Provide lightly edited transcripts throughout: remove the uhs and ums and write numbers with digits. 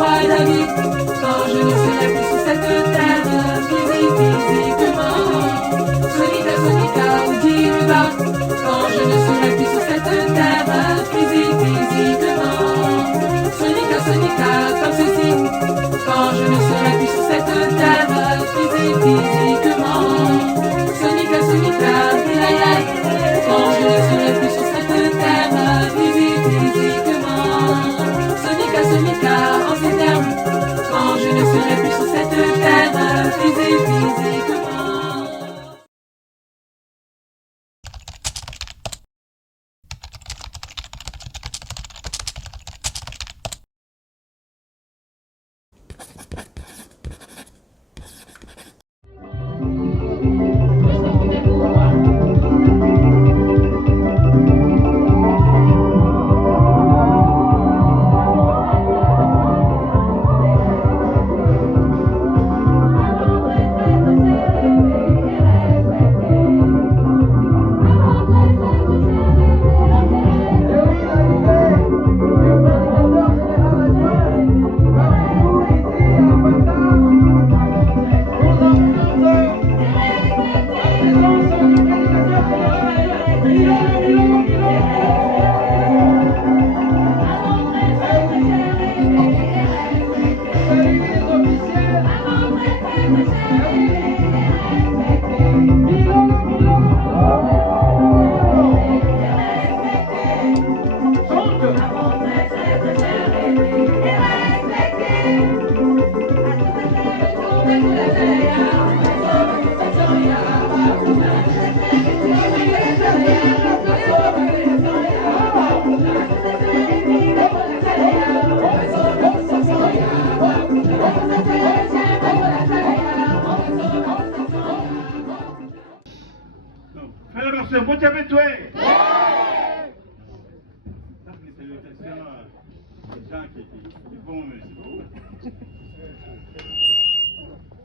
moi la vie, quand je ne serai plus sur cette terre, physiquement. Sonica, Sonica, où tu vas, quand je ne serai plus sur cette terre, physiquement. Sonica, Sonica, comme ceci, quand je ne serai plus sur cette terre, physiquement. Sonica, Sonica, quand je ne serai plus sur cette terre, physiquement. Sonica, Sonica, en ces termes, quand je ne serai plus sur cette terre, physiquement.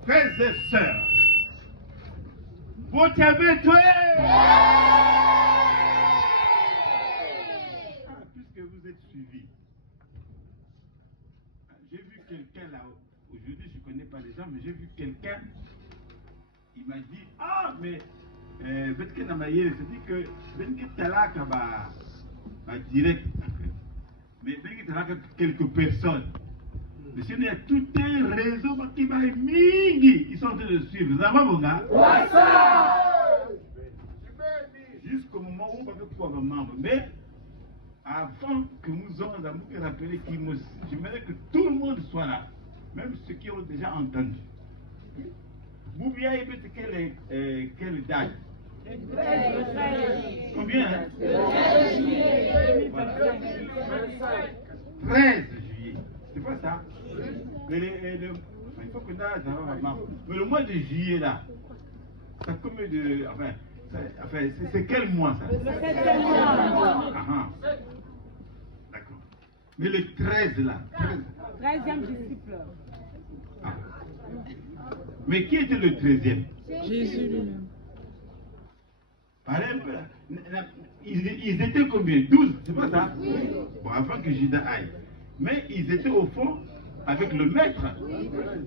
Frères et sœurs, vous t'avez tué. Puisque vous êtes suivis, j'ai vu quelqu'un là, aujourd'hui je ne connais pas les gens, mais j'ai vu quelqu'un, il m'a dit, ah mais, Betken Amaye, c'est-à-dire que Betken Talaka va direct, mais Betken Talaka quelques personnes. Monsieur, il y a tout un réseau qui va mingi. Ils sont en train de suivre. Vous avez mon gars? Jusqu'au moment où on va pouvoir un membre. Mais avant que nous ayons rappelé j'aimerais que tout le monde soit là. Même ceux qui ont déjà entendu. Vous voyez quelle date? Combien? 13 juillet. 13 juillet. C'est pas ça? Mais il faut que mais le mois de juillet là, ça combien de. Enfin c'est quel mois ça? Le 7e mois. D'accord. Mais le 13 là. 13e disciple. Ah. Mais qui était le 13e? Jésus lui-même. Parlez un peu là. Ils étaient combien? 12, c'est pas ça? Oui. Bon, avant que Judas aille. Mais ils étaient au fond avec le maître.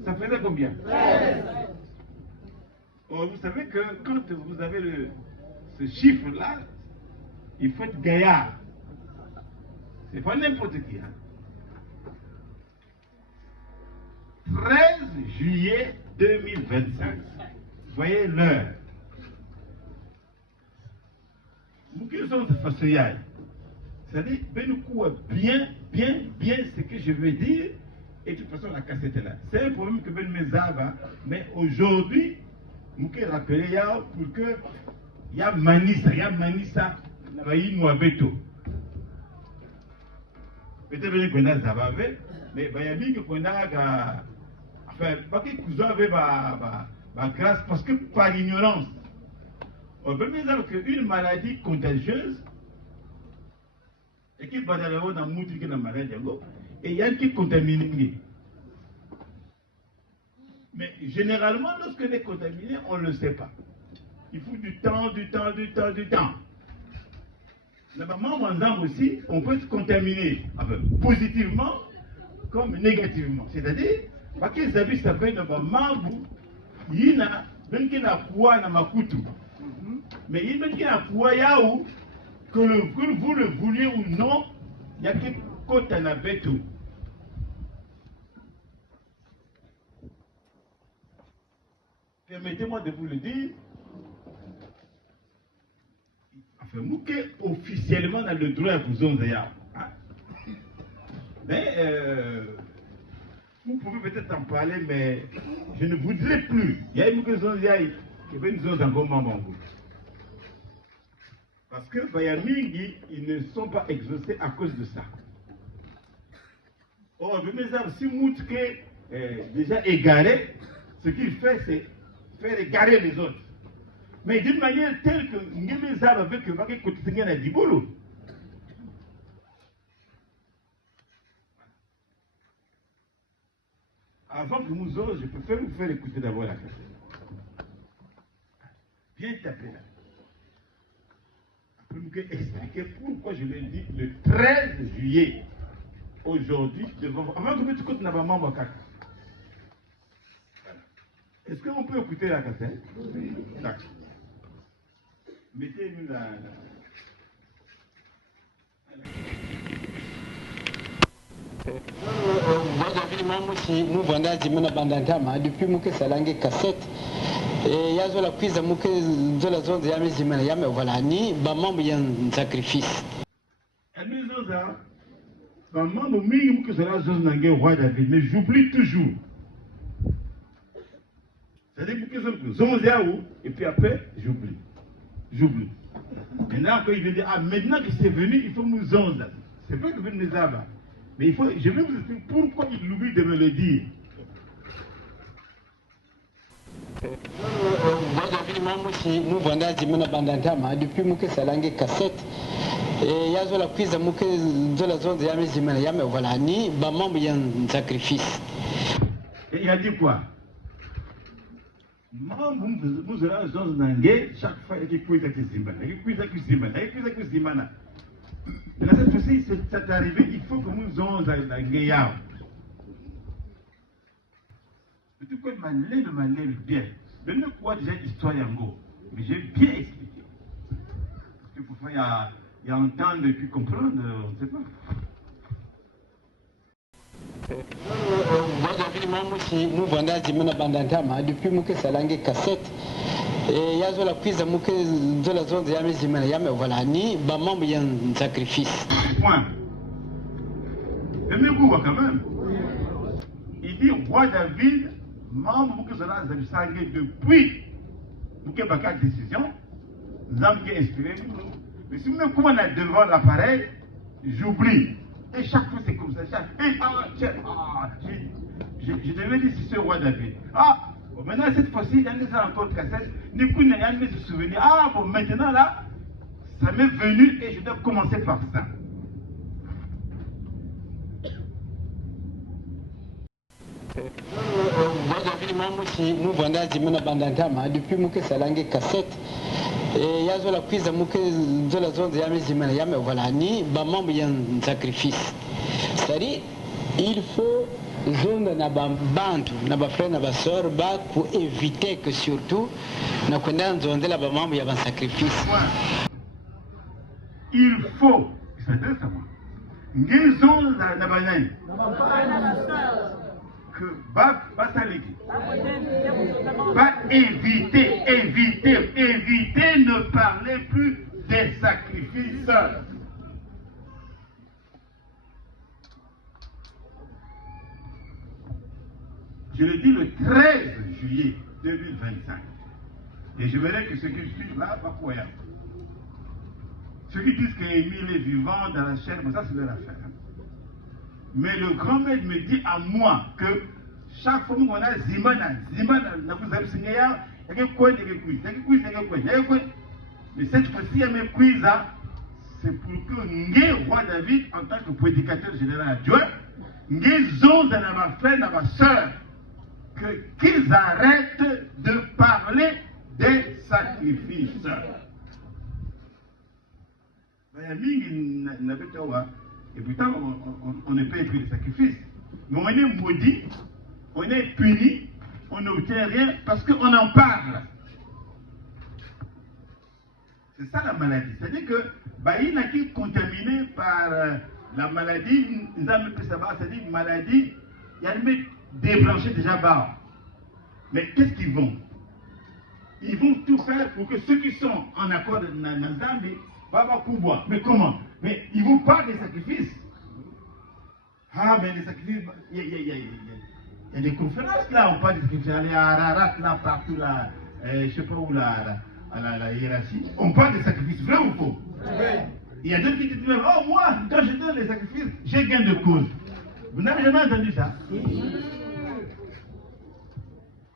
Ça faisait combien? 13. Oh, vous savez que quand vous avez ce chiffre-là, il faut être gaillard. C'est pas n'importe qui. Hein? 13 juillet 2025. Voyez l'heure. Nous qui sommes de Fassoyaï. C'est-à-dire, bien ce que je veux dire, et de toute façon la cassette est là. C'est un problème que Ben Mezaba, mais aujourd'hui, nous qui rappelons pour que il y a Manissa, il y a Beto. Peut-être que vous avez Zabavé, mais il y a bien que vous avez, enfin, pas que vous avez grâce, parce que par ignorance, on peut dire qu'une maladie contagieuse, et qui va dans le monde dans maladie, et il y a qui contamine. Mais généralement, lorsqu'on est contaminé, on ne le sait pas. Il faut du temps. Normalement, aussi, on peut être contaminé positivement comme négativement. C'est-à-dire, parce que les avis s'appellent dans mambu, il y a même qui n'a quoi dans ma couture. Mais il y a même qui n'a quoi yaou, que vous le vouliez ou non, il y a que côté à tout. Permettez-moi de vous le dire. Enfin, nous officiellement dans le droit à vous en dire. Mais vous pouvez peut-être en parler, mais je ne vous dirai plus. Il y a une question qui va nous encore maman. Parce que Bayamingi, ils ne sont pas exaucés à cause de ça. Or, si Moutke est déjà égaré, ce qu'il fait, c'est faire égarer les autres. Mais d'une manière telle que Ngemezab avec le Baké Kotisengen à Dibolo. Avant que nous autres, je préfère vous faire écouter d'abord la cassette. Bien taper là. Après, nous expliquer pourquoi je l'ai dit le 13 juillet. Aujourd'hui, devant. Avant que tu écoutes Nabama Wakaka. Est-ce qu'on peut écouter la cassette? Oui. D'accord. Mettez-nous la... Nous vendons Zimena Bandantama depuis Mouké Salange cassette. Et yazo la prise Mouké de la zone de Yame Zimena Yame voilà ni bamam yan sacrifice. Elle nous a bamam mingi Mouké Salange zone nange roi David, mais j'oublie toujours. C'est-à-dire Mouké Salange zone yaou et puis après j'oublie. J'oublie. Maintenant quand il vient dire ah maintenant que c'est venu il faut nous onze. C'est pas que venez là-bas. Mais il faut, je vais vous expliquer pourquoi il oublie de me le dire. Nous vendons Zimena Bandantama depuis Mouké Salange cassette. Et yazo la prise Mouké de la zone de Yame Zimena Yame voilà ni bamam yan sacrifice. Et il a dit quoi? Moi, vous avez la zone d'Angé, chaque fois il y a qui est Zimana, il y a qui est Zimana. Mais cette fois-ci, c'est arrivé, il faut que nous ayons un guéard. Le tout comme ma lèvre bien. Je ne crois déjà l'histoire Yango, mais j'ai bien expliqué. Parce que parfois, il y a entendre et puis comprendre, on ne sait pas. Nous vendons Zimena Bandantama depuis Mouké Salange cassette. Et yazo la prise Mouké de la zone de Yame Zimena Yame voilà ni bamam yan sacrifice. Point. Aimez-vous quand même. Il dit roi David, membre Mouké Salange Zabisangé depuis Mouké Baka décision, nous avons inspiré nous. Mais si nous me comment devant l'appareil, j'oublie. Et chaque fois c'est comme ça. Je devais dire si c'est roi David. Ah, bon, maintenant cette fois-ci, il y a des encore cassette. Du coup, il y a des souvenirs. Ah, bon, maintenant là, ça m'est venu et je dois commencer par ça. Nous vendons Zimena Bandantama depuis Mouké Salange cassette. Et yazo la prise Mouké de la zone de Yame Zimena Yame voilà ni bamam yan sacrifice. C'est-à-dire, il faut zone naba bantu naba frère naba sœur ba pour éviter que surtout na kwenda nzonde la bamam ya ban sacrifice. Il faut, ça donne ça moi. Ngezon naba nani. Que va s'alléguer. Va éviter ne parler plus des sacrifices. Je le dis le 13 juillet 2025. Et je verrai que ceux qui suivent là, pas pour rien. Ceux qui disent qu'Émile est vivant dans la chair, mais ça c'est leur affaire. Mais le grand maître me dit à moi que chaque fois qu'on a Zimana, vous avez signé, il y a quoi, il y a quiz. Mais cette fois-ci, il y a mes quiz, c'est pour que Ngé, roi David, en tant que prédicateur général adjoint, Ngé zone dans ma frère, dans ma soeur, qu'ils arrêtent de parler des sacrifices. Et pourtant, on ne paye plus les sacrifices. Mais on est maudit, on est puni, on n'obtient rien parce qu'on en parle. C'est ça la maladie. C'est-à-dire que il y en a qui sont contaminés par la maladie, c'est-à-dire une maladie, il y a des débranchés déjà bas. Mais qu'est-ce qu'ils vont? Ils vont tout faire pour que ceux qui sont en accord dans Zambie va avoir pouvoir. Mais comment? Mais ils vont pas des sacrifices. Ah, mais les sacrifices, il y a des conférences là, on parle des sacrifices. Il y a Ararat là, partout là, je ne sais pas où là, à la hiérarchie. On parle des sacrifices, vrai ou faux? Il y a d'autres qui disent même, oh moi, quand je donne les sacrifices, j'ai gain de cause. Vous n'avez jamais entendu ça?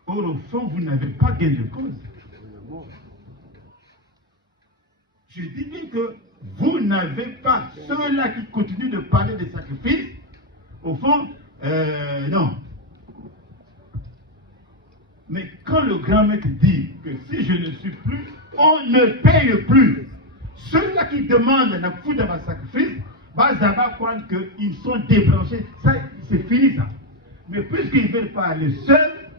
Or, au fond, vous n'avez pas gain de cause. Je dis bien que vous n'avez pas ceux-là qui continuent de parler des sacrifices. Au fond, non. Mais quand le grand maître dit que si je ne suis plus, on ne paye plus. Ceux-là qui demandent la foudre de ma sacrifice, ça va croire qu'ils sont débranchés. Ça, c'est fini ça. Mais puisqu'ils veulent parler seuls,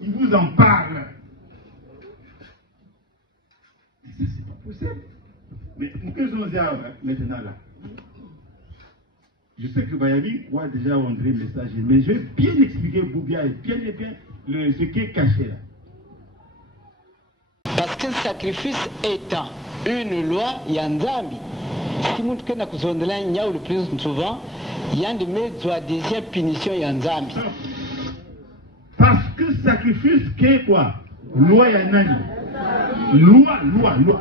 ils vous en parlent. Mais ça, c'est pas possible. Mais qu'est-ce qu'on a maintenant là? Je sais que Bayami a déjà envoyé le message, mais je vais bien expliquer Boubia et bien ce qui est caché là. Parce qu'un sacrifice étant une loi, il y a un Zambie. Si vous avez le plus souvent, il y a des deuxième punition, il y a un Zambie. Parce que sacrifice, qu'est quoi? Loi, il y a un Zambie. Loi,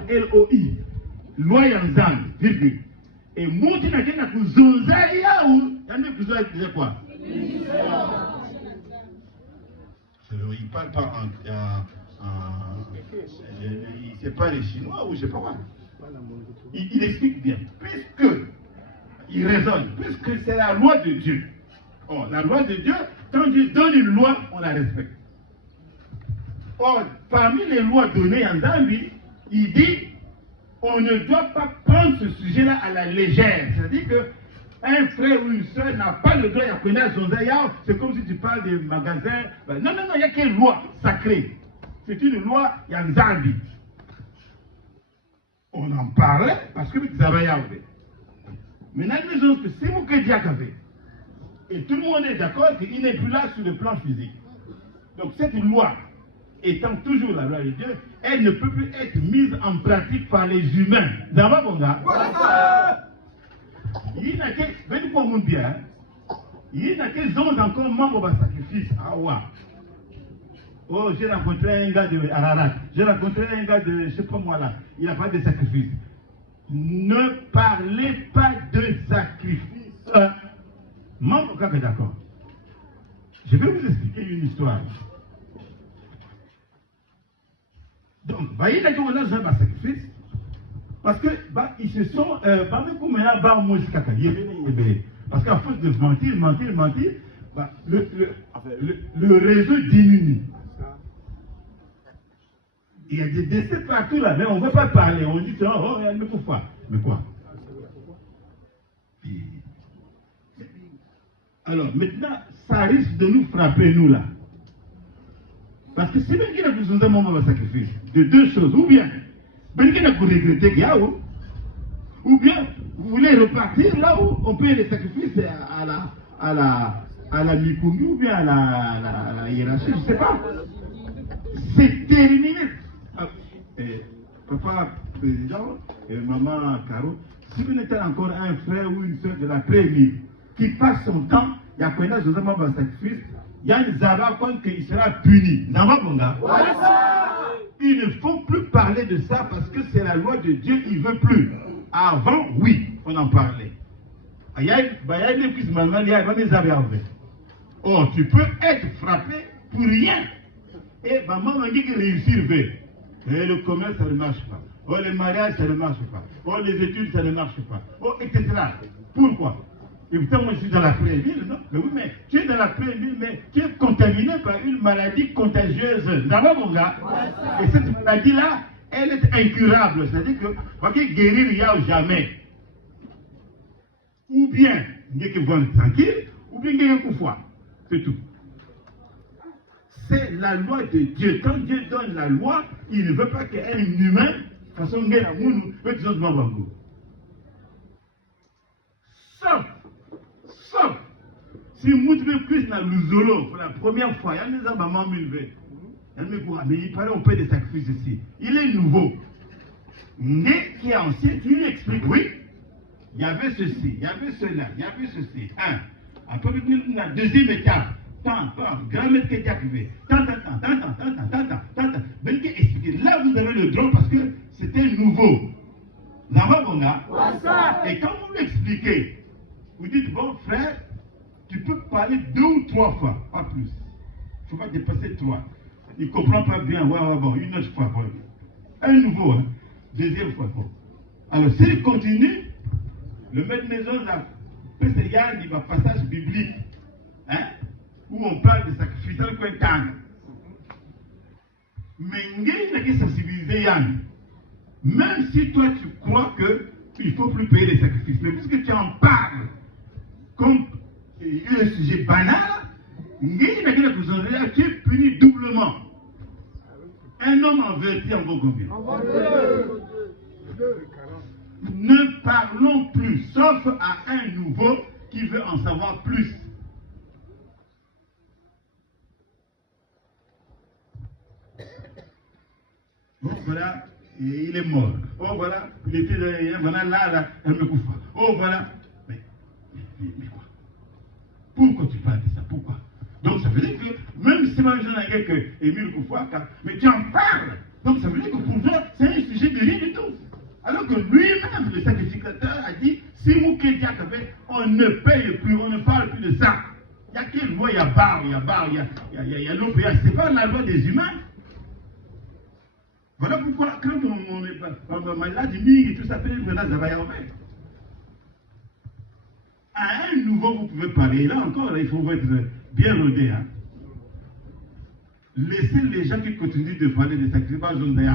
L-O-I. Loi, il y a un Zambie, virgule. Et Mouti n'a qu'à kuzonza yaou, il y a un kuzonza qui disait quoi? Il ne parle pas il ne sait pas les Chinois ou je ne sais pas quoi. Il explique bien. Puisque il raisonne, puisque c'est la loi de Dieu. Or, la loi de Dieu, quand Dieu donne une loi, on la respecte. Or, parmi les lois données en Zambie, il dit on ne doit pas prendre ce sujet-là à la légère. C'est-à-dire qu'un frère ou une soeur n'a pas le droit de connaître son zayao. C'est comme si tu parles des magasins. Non, il n'y a qu'une loi sacrée. C'est une loi, il y a un Zambie. On en parlait parce que vous avez yahvé. Maintenant, nous avons que c'est vous que Dieu a fait. Et tout le monde est d'accord qu'il n'est plus là sur le plan physique. Donc cette loi, étant toujours la loi de Dieu, elle ne peut plus être mise en pratique par les humains. Dans ma bonga, il n'y a que, il n'y a que zones encore membres de sacrifice. Ah ouais. Oh, j'ai rencontré un gars de Ararat, j'ai rencontré un gars de, je ne sais pas moi là, il n'a pas de sacrifice. Ne parlez pas de sacrifice. Membre, quand est d'accord. Je vais vous expliquer une histoire. Donc, voyez là qu'on a besoin d'un sacrifice. Parce que, ils se sont, parce qu'à force de mentir, le réseau diminue. Il y a des décès partout là, mais on ne veut pas parler. On dit, oh, mais pourquoi? Mais quoi? Alors, maintenant, ça risque de nous frapper, nous là. Parce que c'est bien qu'il a besoin d'un moment de sacrifice. De deux choses. Ou bien, ben qu'il a pour regretter qu'il y a où. Ou bien, vous voulez repartir là où on paye les sacrifices à la Mikungi ou bien à la hiérarchie, je ne sais pas. C'est terminé. Papa, président, et maman, Caro, si vous n'êtes encore un frère ou une soeur de la première qui passe son temps, il y a quoi dans un sacrifice, il y a une zaba qu'il sera puni. Il ne faut plus parler de ça parce que c'est la loi de Dieu, il ne veut plus. Avant, oui, on en parlait. Oh, tu peux être frappé pour rien. Et maman m'a dit que réussir veut. Et le commerce, ça ne marche pas. Oh, le mariage, ça ne marche pas. Oh, les études, ça ne marche pas. Oh, etc. Pourquoi? Et putain, moi je suis dans la pré-ville, non? Mais oui, mais tu es dans la pré-ville, mais tu es contaminé par une maladie contagieuse. D'abord, mon gars. Et cette maladie-là, elle est incurable. C'est-à-dire que, va guérir, il n'y a jamais. Ou bien, il y a que vont tranquille, ou ou bien il y a une foi. C'est tout. C'est la loi de Dieu. Quand Dieu donne la loi, il ne veut pas qu'un humain fasse un guerre à nous, sauf, si vous devez plus dans le zolo pour la première fois, il y a des mamans mais il paraît on paie des sacrifices ici. Il est nouveau. Mais qui est ancien, tu lui expliques, oui, il y avait ceci, il y avait cela, il y avait ceci. Après, la deuxième étape, grand maître qui est arrivé, expliquer. Là, vous avez le droit parce que c'était nouveau. Et quand vous l'expliquez, vous dites, bon frère, tu peux parler 2 ou 3 fois, pas plus. Il ne faut pas dépasser 3. Il ne comprend pas bien, bon, une autre fois. Bon. Un nouveau, hein. Deuxième fois. Bon. Alors, s'il continue, le maître maison, là, il va passage biblique, hein, où on parle de sacrifice, mais il y a qui sensibiliser Yann. Même si toi tu crois qu'il ne faut plus payer les sacrifices, mais puisque tu en parles comme un sujet banal, tu es puni doublement. Un homme averti en vaut combien? Ne parlons plus, sauf à un nouveau qui veut en savoir plus. Bon, voilà, il est mort. Oh, voilà, il était là, elle me coupe. Oh, voilà. Mais quoi? Pourquoi tu parles de ça? Pourquoi? Donc, ça veut dire que, même si moi je n'ai que Émile Koufouaka, mais tu en parles. Donc, ça veut dire que pour toi, c'est un sujet de rien du tout. Alors que lui-même, le sacrificateur, a dit, si Mouké Diak avait, on ne paye plus, on ne parle plus de ça. Il y a quelle loi? Il y a barre, il y a l'autre, c'est pas la loi des humains. Voilà pourquoi, quand on est malade, et tout ça, à un nouveau, vous pouvez parler. Là encore, il faut être bien rodé. Hein. Laissez les gens qui continuent de parler des sacrifices journaliers.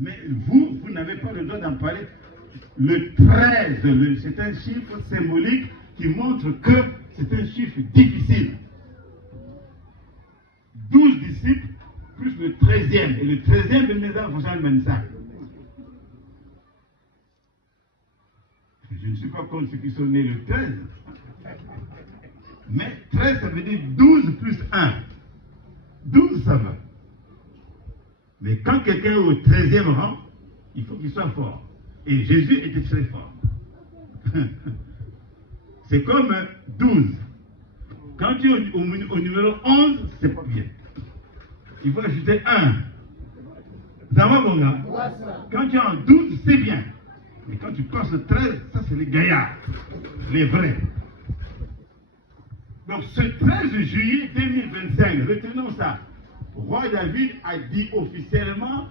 Mais vous n'avez pas le droit d'en parler. Le 13, c'est un chiffre symbolique qui montre que c'est un chiffre difficile. 12 disciples, plus le 13e. Et le 13e, le maison, vous savez même ça. Je ne suis pas contre ceux qui sont nés le 13. Mais 13, ça veut dire 12 plus 1. 12, ça va. Mais quand quelqu'un est au 13e rang, il faut qu'il soit fort. Et Jésus était très fort. C'est comme 12. Quand tu es au numéro 11, c'est pas bien. Il faut ajouter 1. Ça va, mon gars? Quand tu es en 12, c'est bien. Mais quand tu passes le 13, ça c'est les gaillards, les vrais. Donc ce 13 juillet 2025, retenons ça. Roi David a dit officiellement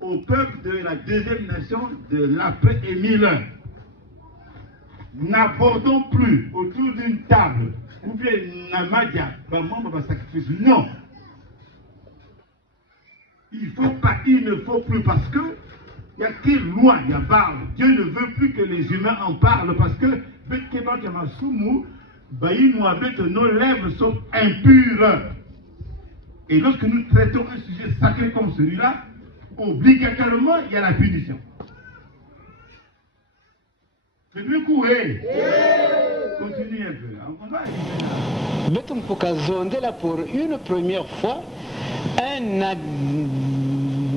au peuple de la deuxième nation de l'après-Émile, n'abordons plus autour d'une table, ou bien Namadia, un sacrifice. Non. Il ne faut plus parce que il y a quelle loi, il y a barre. Dieu ne veut plus que les humains en parlent parce que nos lèvres sont impures. Et lorsque nous traitons un sujet sacré comme celui-là, obligatoirement, il y a la punition. C'est bien coué. Continuez un peu. Betum Pokazonde là pour une première fois un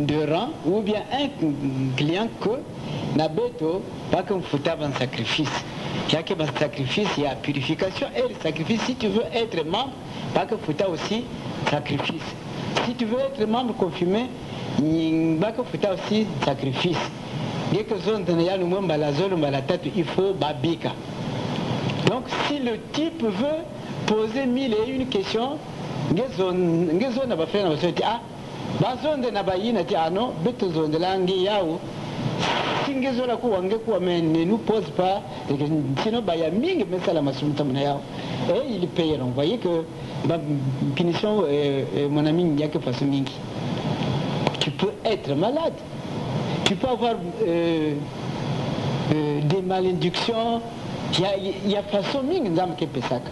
adhérent ou bien un client que n'a pas qu'on fout un sacrifice. Il y a que un sacrifice, il y a purification et le sacrifice, si tu veux être membre, pas que fout aussi sacrifice. Si tu veux être membre confirmé, il pas que fout aussi sacrifice. Dès que zone il faut babika. Donc si le type veut poser 1001 questions, zone n'a pas fait ah, bazonde na bayina ti ano beto zonde langi yao singezola ku wange ku men ne nous pose pas sinon baya mingi mesala masumta mna yao et il paye. Donc vous voyez que ma punition mon ami il y a que façon mingi. Tu peux être malade, tu peux avoir des malédictions, Il y a façon mingi nzambe ke pesaka.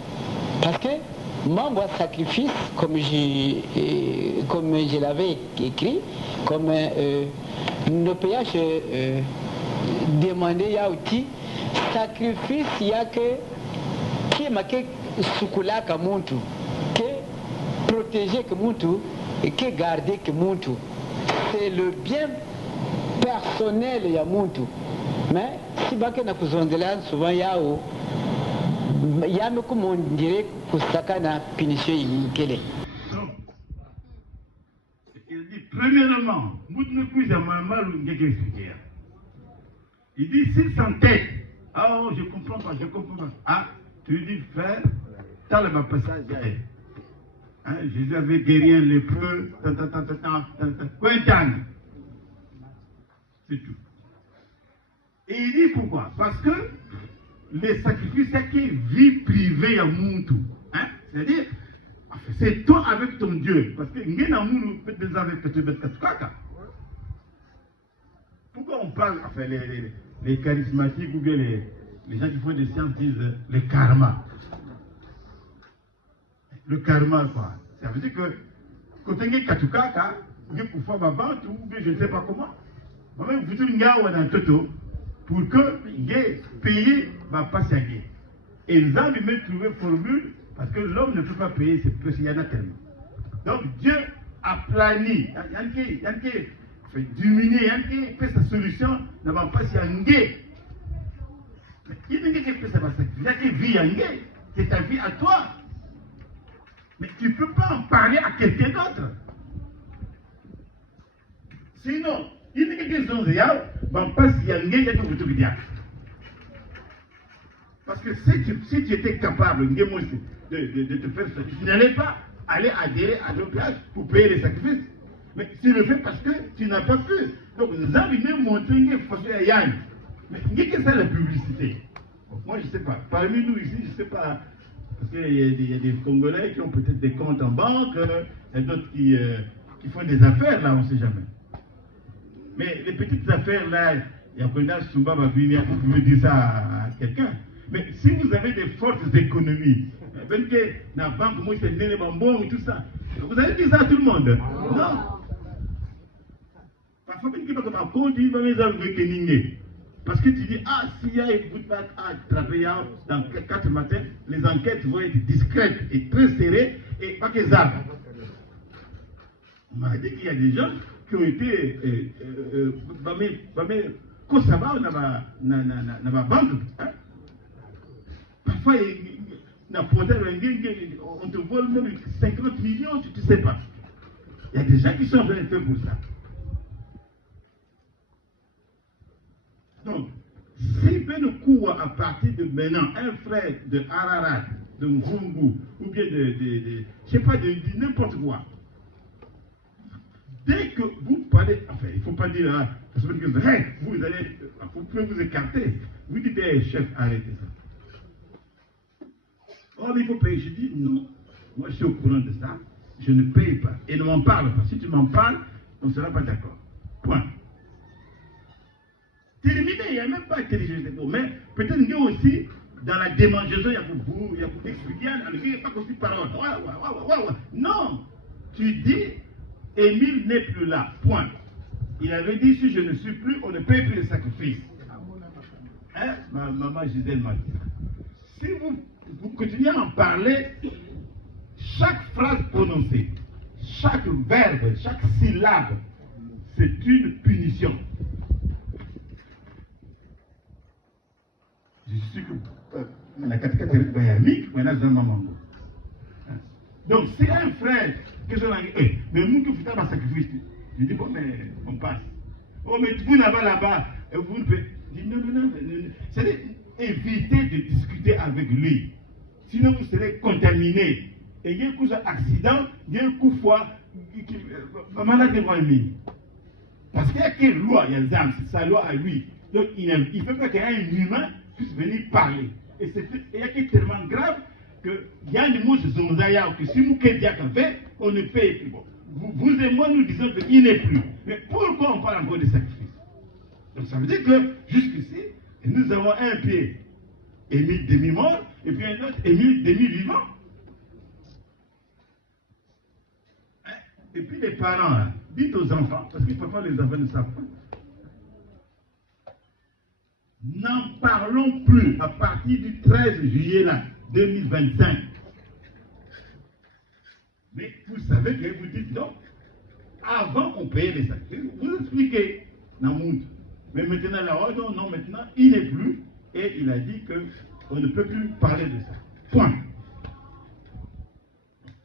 Parce que mambo ya sacrifice, comme je l'avais écrit, comme le péage demandé ya outil, sacrifice ya que qui make sukulaka muntu, que protéger que muntu et que garder que muntu. C'est le bien personnel ya muntu. Mais si bake na kuzondela souvent yao yame comme on dirait kusaka na punition ikele. Il dit premièrement, il dit s'il s'entête, ah oh, je comprends pas. Ah, tu lui dis frère, t'as le passage. Hein, Jésus avait guéri un lépreux, c'est tout. Et il dit pourquoi? Parce que les sacrifices, c'est qui vie privée à Muntu. Hein? C'est-à-dire, c'est toi avec ton Dieu. Parce que pourquoi on parle, enfin, les charismatiques ou bien les gens qui font des sciences disent le karma. Le karma, quoi. Ça veut dire que quand on est katukaka, il faut faire ma vente ou bien je ne sais pas comment. Moi-même, vous dites, pour que j'ai payé ma passe à gué. Et ils ont même trouvé formule parce que l'homme ne peut pas payer ses peu, il y en a tellement. Donc Dieu a plani, il y a fait diminuer, il y a fait sa solution dans ma passe à gué. Il y a qui fait ça, il y a qui vit à gué, c'est ta vie à toi. Mais tu ne peux pas en parler à quelqu'un d'autre. Sinon, il y a des gens qui parce que si tu étais capable de te faire ça, tu n'allais pas aller adhérer à nos places pour payer les sacrifices. Mais tu le fais parce que tu n'as pas pu. Donc nous avons même montré une façon à Yann. Mais qu'est-ce que c'est la publicité? Moi je ne sais pas. Parmi nous ici, je ne sais pas. Parce qu'il y a des Congolais qui ont peut-être des comptes en banque, il y a d'autres qui font des affaires là, on ne sait jamais. Mais les petites affaires là, il y a un Soumba va venir, vous pouvez dire ça à quelqu'un. Mais si vous avez des fortes économies, même que la banque, moi c'est né bon et tout ça, vous allez dire ça à tout le monde. Non. Parfois, même qu'il va comme un compte, il va les enlever. Parce que tu dis, ah, s'il y a une bout à travailler dans 4 matins, les enquêtes vont être discrètes et très serrées et pas que ça. On m'a dit qu'il y a des gens qui ont été quand ça va dans ma banque. Parfois, on te vole même 50 millions, tu ne sais pas. Il y a des gens qui sont bien faits pour ça. Donc, si Benokoua, à partir de maintenant, un frère de Ararat, de Ngungu, ou bien je ne sais pas, de n'importe quoi, dès que vous parlez, enfin, il ne faut pas dire, hein, parce que hey, vous pouvez vous écarter. Vous dites, hey, chef, arrêtez ça. Oh, mais il faut payer. Je dis, non. Moi, je suis au courant de ça. Je ne paye pas. Et ne m'en parle pas. Si tu m'en parles, on ne sera pas d'accord. Point. Terminé, il n'y a même pas intelligence. Mais peut-être qu'il y a aussi, dans la démangeaison, il y a pour expliquer, il n'y a pas aussi parole. Non. Tu dis, Émile n'est plus là, point. Il avait dit, si je ne suis plus, on ne paye plus les sacrifices. Hein? Ma maman Gisèle m'a dit. Si vous continuez à en parler, chaque phrase prononcée, chaque verbe, chaque syllabe, c'est une punition. Je suis sûr que la catégorie bayamique, maintenant, c'est un maman. Donc, c'est un frère que je l'ai mais nous qui faisons un sacrifice, je dis, bon, mais on passe. Oh, mais vous là-bas, vous ne pouvez. Je dis, non. C'est-à-dire, évitez de discuter avec lui. Sinon, vous serez contaminé. Et il y a un coup d'accident, il y a un coup froid, malade devant lui. Parce qu'il y a quelle loi, il y a des âmes, c'est sa loi à lui. Donc, il ne peut pas qu'il y ait un humain qui puisse venir parler. Et il y a qui est tellement grave que il y a des mots de Zonzaya que si nous qu'est-ce fait, on ne paye plus. Bon. Vous et moi, nous disons qu'il n'est plus. Mais pourquoi on parle encore de sacrifice? Donc ça veut dire que jusqu'ici, nous avons un pied Émile demi-mort, et puis un autre Émile demi-vivant. Et puis les parents, là, dites aux enfants, parce que parfois les enfants ne savent pas. N'en parlons plus à partir du 13 juillet là, 2025. Mais vous savez que vous dites non. Avant, on payait les sacrifices. Vous expliquez, Namoud. Mais maintenant, là, oh non, maintenant, il n'est plus. Et il a dit qu'on ne peut plus parler de ça. Point.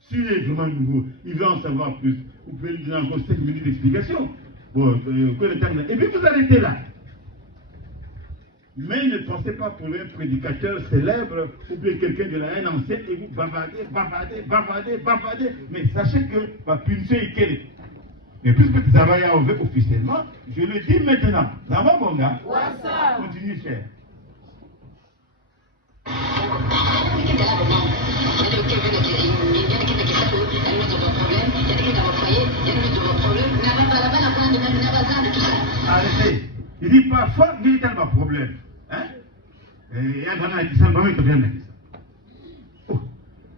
S'il est vraiment nouveau, il veut en savoir plus. Vous pouvez lui donner encore 5 minutes d'explication. Bon, et puis vous arrêtez là. Mais ne pensez pas pour un prédicateur célèbre ou bien quelqu'un de la haine ancienne et vous bavardez. Mais sachez que ma punition est quelle. Mais puisque tu travailles avec officiellement, je le dis maintenant. Ça va, mon gars? Continue, cher. Arrêtez. Il dit parfois, il y a un problème. Hein? Et il y a un qui s'en va mettre bien avec ça. Oh.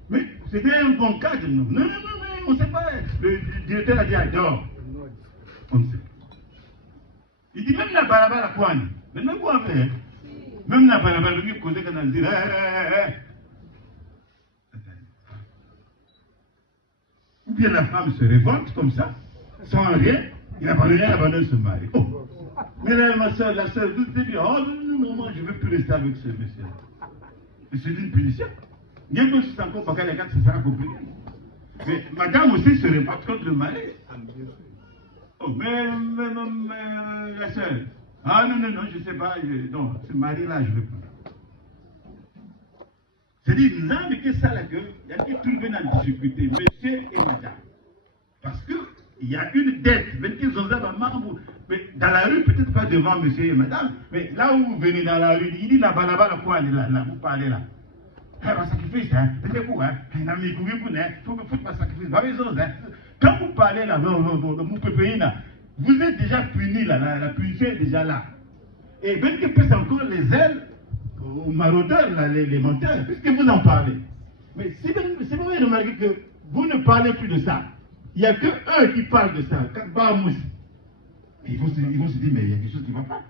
Mais c'était un bon cas de nous. Non, on ne sait pas. Le directeur a dit, dehors. On ne sait pas. Il dit, même la balaba la poigne. Mais même quoi faire? Même la balaba, le lui causait quand on dit, ou bien la femme se révolte comme ça, sans rien, il abandonne son mari. Oh. Mais là, ma soeur, la soeur, tout est bien. Oh non, moi, je ne veux plus rester avec ce monsieur. C'est une punition. Bien que c'est encore pas les gars, ça sera compliqué. Mais madame aussi se révolte contre le mari. Oh, mais la soeur. Ah non, je ne sais pas. Non, ce mari-là, je ne veux pas. C'est-à-dire, nous avons que ça là, il y a qui trouver dans la difficulté, monsieur et madame. Parce qu'il y a une dette. Mais dans la rue, peut-être pas devant monsieur et madame, mais là où vous venez dans la rue, il dit là-bas, quoi, là, vous parlez là. Un sacrifice, hein, c'est pour, hein, un ami, il faut pas sacrifice, pas besoin, hein. Quand vous parlez là, vous pouvez payer là, vous êtes déjà puni là, la punition est déjà là. Et bien que pèse encore les ailes aux maraudeurs, là, les menteurs, puisque vous en parlez. Mais si vous avez remarqué que vous ne parlez plus de ça, il n'y a que eux qui parlent de ça, ils vont se dire, mais il y a quelque chose qui ne va pas.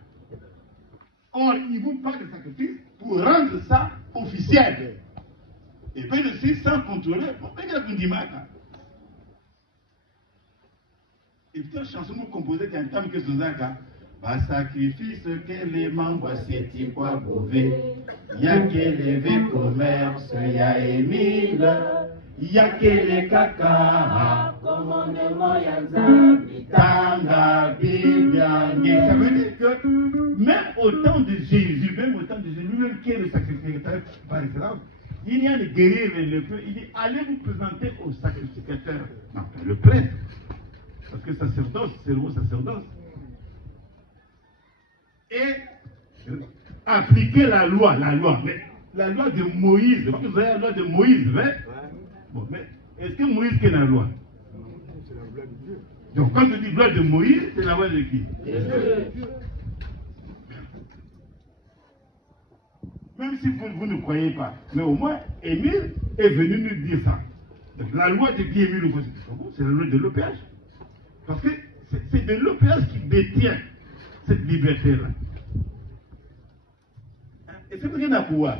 Or, ils vous parlent de sacrifice pour rendre ça officiel. Et bien aussi, sans contrôler, regarde vous dit et puis, la chanson composée d'un thème que Suzaka, bah, sacrifice que les membres, c'est quoi beauvé. Il y a que les commerce, il y a Émile, il y a que les caca, commandement, il y a Zambi, Tanga, Bibiangi. Ça veut dire que même au temps de Jésus, lui-même qui est le sacrificateur par excellence, il y a les guerriers, le feu, il dit allez vous présenter au sacrificateur, non, le prêtre, parce que sacerdoce, c'est le mot sacerdoce. Et appliquer la loi, mais la loi de Moïse, vous avez la loi de Moïse, hein? Bon, mais est-ce que Moïse est la loi? C'est la loi de Dieu. Donc quand on dit loi de Moïse, c'est la loi de qui? Même si vous ne croyez pas, mais au moins Émile est venu nous dire ça. Donc la loi de qui Émile, c'est la loi de l'OPH. Parce que c'est de l'OPH qui détient cette liberté-là. Et c'est rien à pouvoir.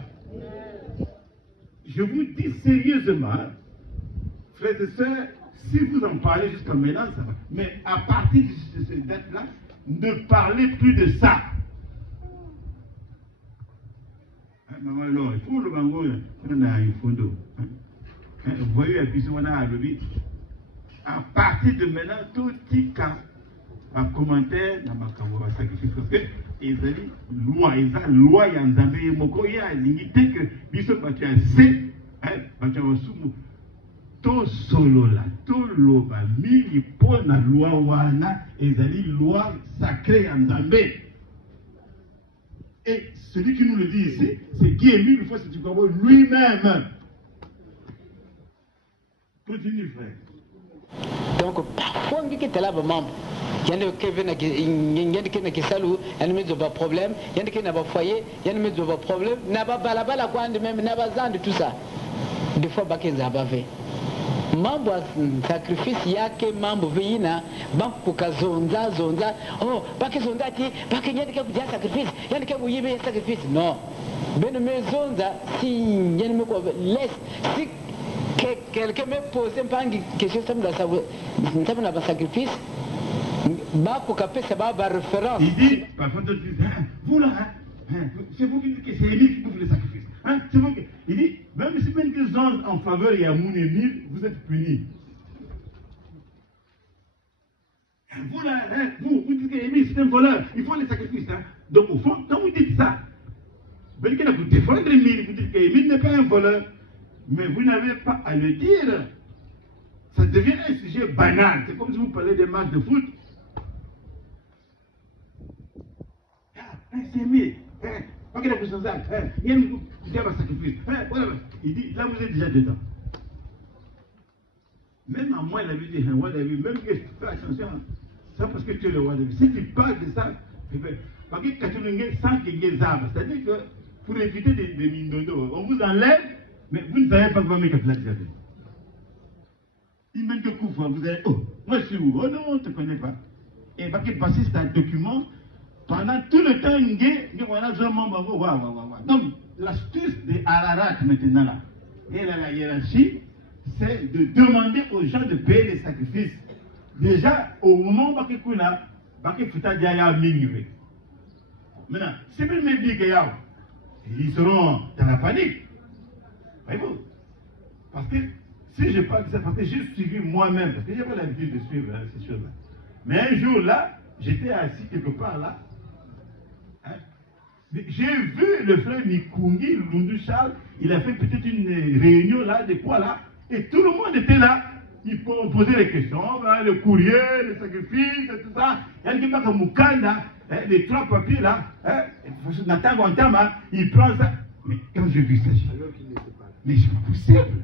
Je vous dis sérieusement, frères et sœurs, si vous en parlez jusqu'à maintenant, ça va. Mais à partir de cette date-là, ne parlez plus de ça. Maman, alors, il faut le bango, on a un fondo. Vous voyez, à partir de maintenant, tout petit cas, un commentaire dans ma caméra sacrifice. Parce que, ils ont loi, il y a une limite que, bisous, tu as C, tu as sous to solo là, to loba, mili pour la loi wana, ils ont loi sacrée en Zambé. Et celui qui nous le dit ici, c'est Guy Émile, il faut que tu comprends lui-même. Continue, frère. Donc, parfois, on dit que tu es là, membre. yande kevena yande kena kisalu yande mezo ba problème yande kena ba foyer yande mezo ba problème na ba balabala kwa ande même na ba zande tout ça des fois bakenza ba ve mambo sacrifice yake mambo vina banku kazonza zonza oh bakezonza ati bakenyende ke kuja sacrifice yande ke buyibe sacrifice non beno mezonza si yande me ko laisse si quelqu'un me pose une question ça me la sacrifice bako kapesa baba référence il dit parfois tu dis vous là c'est vous qui dites que c'est Émile qui bouffe les sacrifices c'est vous qui il dit même si même que gens en faveur il y a mon Émile vous êtes punis vous là vous dites que Émile c'est un voleur il faut les sacrifices donc au fond quand vous dites ça vous dites que vous défendez Émile vous dites que Émile n'est pas un voleur mais vous n'avez pas à le dire. Ça devient un sujet banal. C'est comme si vous parlez des matchs de foot. C'est mieux. Pas que la question ça. Il y a un sacrifice. Il dit, là vous êtes déjà dedans. Même à moi, il avait dit, même que tu fais attention. Ça parce que tu es le roi de vie. Si tu parles de ça, parce que quand tu es sans qu'il y ait des arbres, c'est-à-dire que pour éviter des mines d'eau, on vous enlève. Mais vous ne savez pas comment mettre la déjà. Il me découvre, vous allez, oh, moi je suis où? Oh non, on ne te connaît pas. Et parce que passer c'est un document, pendant tout le temps, donc l'astuce de Ararat maintenant là, et là, la hiérarchie, c'est de demander aux gens de payer les sacrifices. Déjà, au moment où on a, maintenant, si vous me dites ils seront dans la panique. Voyez-vous? Parce que si je parle de ça, parce que j'ai suivi moi-même, parce que j'ai pas l'habitude de suivre ces choses-là. Mais un jour là, j'étais assis quelque part là. J'ai vu le frère Mikungi, Lundu Charles, il a fait peut-être une réunion là, de quoi là, et tout le monde était là. Ils posaient les questions, le courrier, les sacrifices, et tout ça. Il y a quelqu'un comme Mukanda, les 3 papiers là, il prend ça. Mais quand j'ai vu ça, j'ai dit, mais c'est pas possible.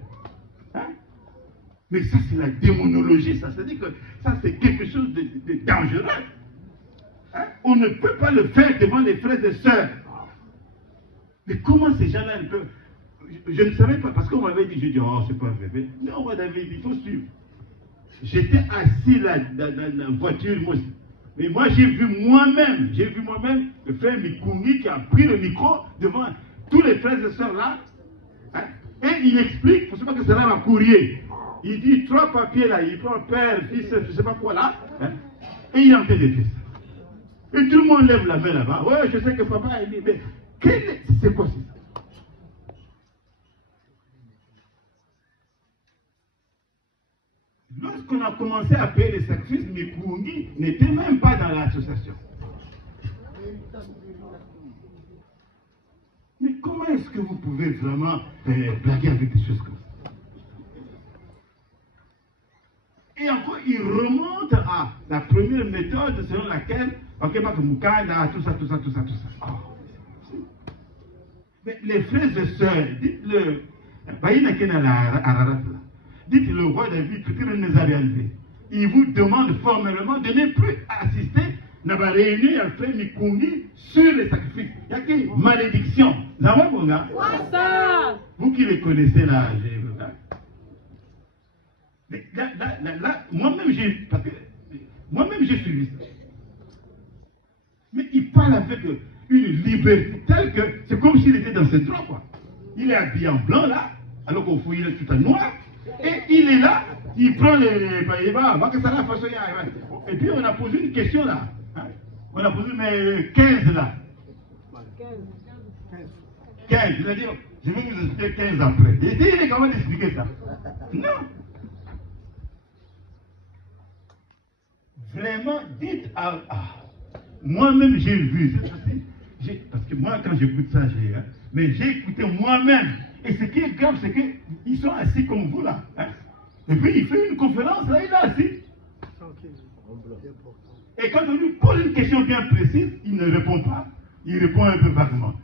Mais ça, c'est la démonologie, ça. C'est-à-dire que ça, c'est quelque chose de dangereux. On ne peut pas le faire devant les frères et sœurs. Mais comment ces gens-là peuvent... Je ne savais pas, parce qu'on m'avait dit, j'ai dit, oh, c'est pas un bébé. Non, moi, David, il faut suivre. J'étais assis là, dans la voiture, moi aussi. Mais moi, j'ai vu moi-même le frère Mikungi qui a pris le micro devant tous les frères et sœurs là. Et il explique, pour ce que cela va courrier. Il dit 3 papiers là, il prend père, fils, je ne sais pas quoi là. Et il est en train de faire ça. Et tout le monde lève la main là-bas. Ouais, je sais que papa, il dit, mais c'est quoi ça? Lorsqu'on a commencé à payer les sacrifices, Mikungi n'était même pas dans l'association. Mais comment est-ce que vous pouvez vraiment blaguer avec des choses comme ça? Et encore, il remonte à la première méthode selon laquelle, ok, Mukanda, tout ça. Oh. Mais les frères et sœurs, dites-le, dites le roi David, peut-être nous avait enlevé. Il vous demande formellement de ne plus assister à la réunion à frère Mikungi sur les sacrifices. Il y a qu'une malédiction. Vous qui les connaissez là, là moi-même j'ai suivi ça. Mais il parle avec une liberté telle que c'est comme s'il était dans ses droits, quoi. Il est habillé en blanc là, alors qu'au fond il est tout en noir. Et il est là, il prend les et puis on a posé une question là. On a posé mais 15 là. 15, il a dit, je vais vous expliquer 15 après. Il est comment d'expliquer ça? Non. Vraiment, dites à... moi-même j'ai vu, parce que moi quand j'écoute ça, mais j'ai écouté moi-même. Et ce qui est grave, c'est qu'ils sont assis comme vous là. Et puis il fait une conférence, là il est assis. Et quand on lui pose une question bien précise, il ne répond pas. Il répond un peu vaguement.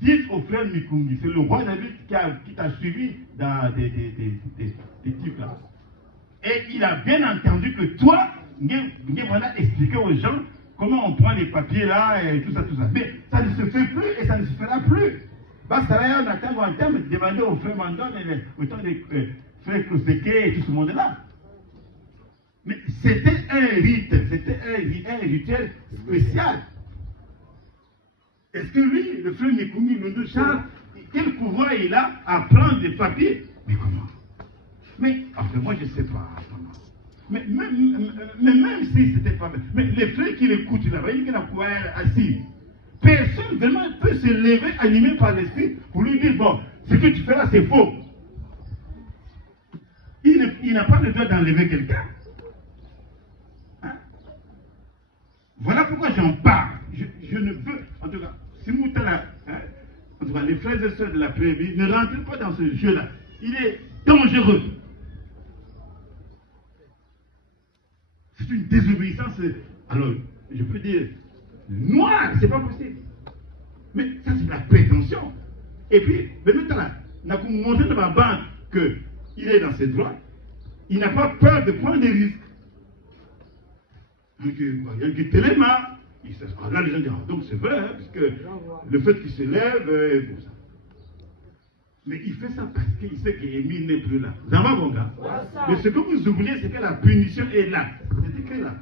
Dites au frère Mikungi, c'est le roi David qui t'a suivi dans des types là. Et il a bien entendu que toi, voilà, expliquer aux gens comment on prend les papiers là et tout ça, tout ça. Mais ça ne se fait plus et ça ne se fera plus. Basta là, on attend en terme de demander aux frères Mandon et autant des frères Koseke et tout ce monde-là. Mais c'était un rite, c'était un rituel spécial. Est-ce que lui, le frère Mikumi, le Charles, quel pouvoir il a à prendre des papiers? Mais comment? Mais, enfin, moi je ne sais pas. Mais même si c'était pas... Mais les frères qui l'écoutent là-bas, il y a assis. Personne vraiment peut se lever animé par l'esprit pour lui dire, bon, ce que tu fais là, c'est faux. Il n'a pas le droit d'enlever quelqu'un. Hein? Voilà pourquoi j'en parle. Je ne veux, en tout cas, si Moutala, hein, en tout cas, les frères et sœurs de la prairie, ne rentrez pas dans ce jeu-là. Il est dangereux. C'est une désobéissance, alors, je peux dire, noire, c'est pas possible. Mais ça, c'est la prétention. Et puis, maintenant, on a montré dans ma banque qu'il est dans ses droits. Il n'a pas peur de prendre des risques. Donc, il y a un téléma. Là, les gens disent, ah, donc c'est vrai, hein, parce que le fait qu'il se lève, tout ça. Mais il fait ça parce qu'il sait qu'Émile n'est plus là. Ça va, mon gars? Mais ce que vous oubliez, c'est que la punition est là. C'est écrit là.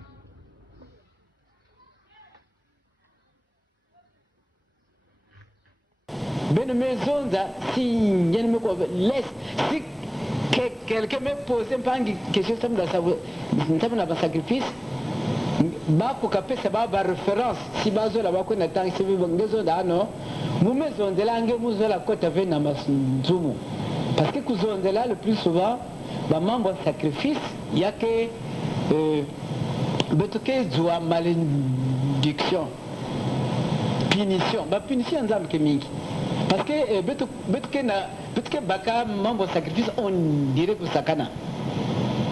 Ben maison si quelqu'un me pose une question dans un sacrifice, ba ko kape sa ba référence si bazo la ba ko na tang si bongezo da no mu maison de la nge mu zo la kota ve na masunzumu parce que kuzondela le plus souvent ba membre sacrifice yake betoke zwa malédiction punition ba punition nzam ke mingi parce que betoke baka membre sacrifice on dirait que sakana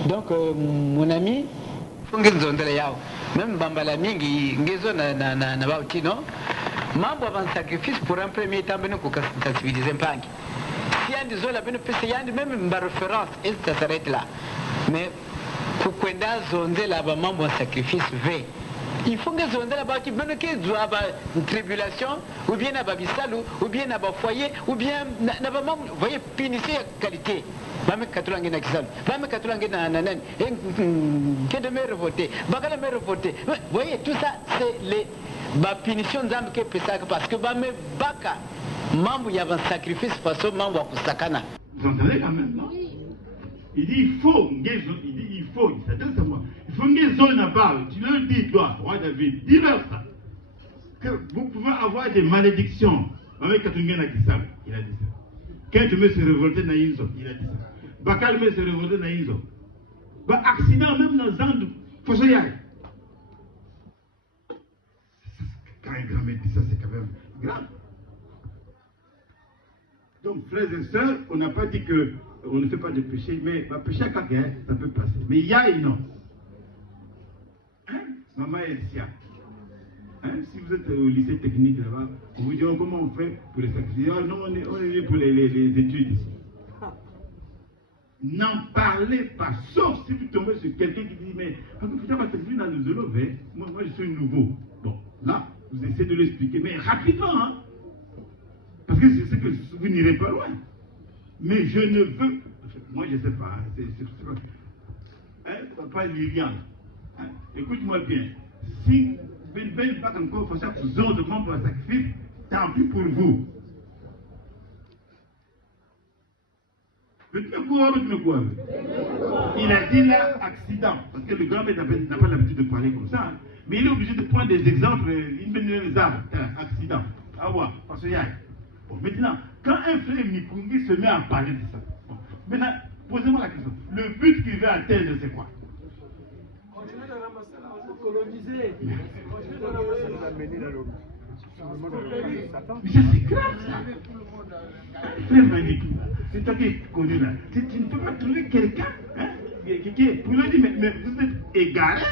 donc mon ami ngezondela yao même bambala mingi ngezo na bautino mambo avant sacrifice pour un premier temps beno ko sensibiliser mpangi si andi zola beno pesa yandi même ma référence et ça s'arrête là mais pour kwenda zondela ba mambo sacrifice v il faut que zondela ba ki beno ke zo aba tribulation ou bien na ba bisalu ou bien na ba foyer ou bien na ba mambo voyez punition qualité bame katulange na kisalo bame katulange na nanen que de me revoter bagala me revoter vous voyez tout ça c'est les ba punition nzambe ke pesa parce que bame baka mambo ya ban sacrifice façon mambo kusakana. Vous entendez quand même, non? Il dit il faut ngezo, il dit il faut, il s'adresse à moi, il faut ngezo na bal, tu leur dis toi roi David, dis-leur ça que vous pouvez avoir des malédictions bame katulange na kisalo, il a dit ça. Quand tu me se révolter na Inzo, il a dit ça. Bakal me se révolter na Inzo. Bah accident même dans Zandu, faut se y aller. Quand un grand-mère dit ça, c'est quand même grave. Donc, frères et sœurs, on n'a pas dit qu'on ne fait pas de péché, mais le péché à quelqu'un, ça peut passer. Mais il y a et non. Hein? Maman Elsia. Hein? Si vous êtes au lycée technique là-bas, on vous dit comment on fait pour les sacrifices. Oh, non, on est pour les études ici. N'en parlez pas, sauf si vous tombez sur quelqu'un qui dit mais putain, dans le zolo, moi je suis nouveau. Bon, là, vous essayez de l'expliquer, mais rapidement, hein, parce que c'est ce que vous n'irez pas loin. Mais je ne veux, moi je ne sais pas, hein, papa Liliane, hein, écoute-moi bien, si Ben pas encore faire ça pour zone de membre à sacrifice, tant pis pour vous. Il a dit là accident, parce que le grand-mère n'a pas l'habitude de parler comme ça, hein. Mais il est obligé de prendre des exemples, il met les arbres, accident, ah ouais, parce qu'il y a. Bon, maintenant, quand un frère Mikungi se met à parler de ça, bon, maintenant, posez-moi la question, le but qu'il veut atteindre, c'est quoi? Coloniser. Mais ça c'est grave ça. Frère Manitou, c'est toi qui es connu là. Tu ne peux pas trouver quelqu'un hein, qui est pour lui dire mais vous êtes égaré.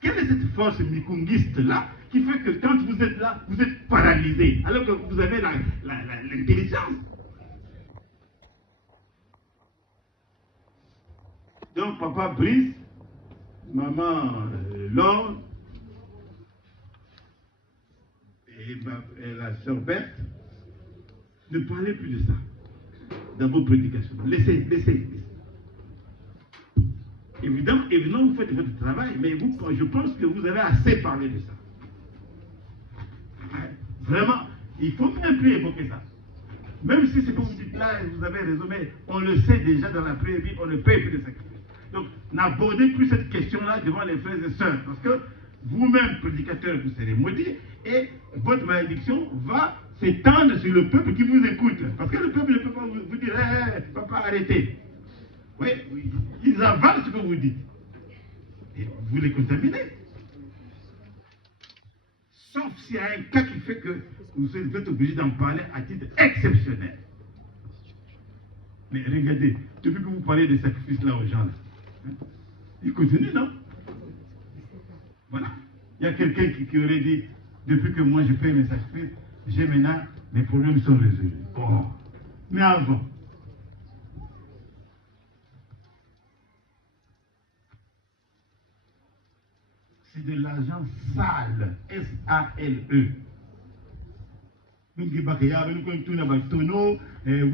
Quelle est cette force mikungiste là qui fait que quand vous êtes là, vous êtes paralysé alors que vous avez l'intelligence? Donc papa Brice, maman Laure, et la sœur Berthe, ne parlez plus de ça dans vos prédications. Laissez. Évidemment, vous faites votre travail, mais je pense que vous avez assez parlé de ça. Vraiment, il faut même plus évoquer ça. Même si c'est comme vous dites là, vous avez raison, mais on le sait déjà dans la prière, on ne paye plus de sacrifices. Donc, n'abordez plus cette question-là devant les frères et sœurs, parce que vous-même, prédicateurs, vous serez maudits, et votre malédiction va s'étendre sur le peuple qui vous écoute. Parce que le peuple ne peut pas vous dire, hey, papa, arrêtez. Oui, ils avalent ce que vous dites. Et vous les contaminez. Sauf s'il y a un cas qui fait que vous êtes obligé d'en parler à titre exceptionnel. Mais regardez, depuis que vous parlez des sacrifices là aux gens, là, ils continuent, non? Voilà. Il y a quelqu'un qui aurait dit, depuis que moi je fais mes sacrifices, j'ai maintenant, mes problèmes sont résolus. Bon. Mais avant, c'est de l'argent sale, S-A-L-E. Vous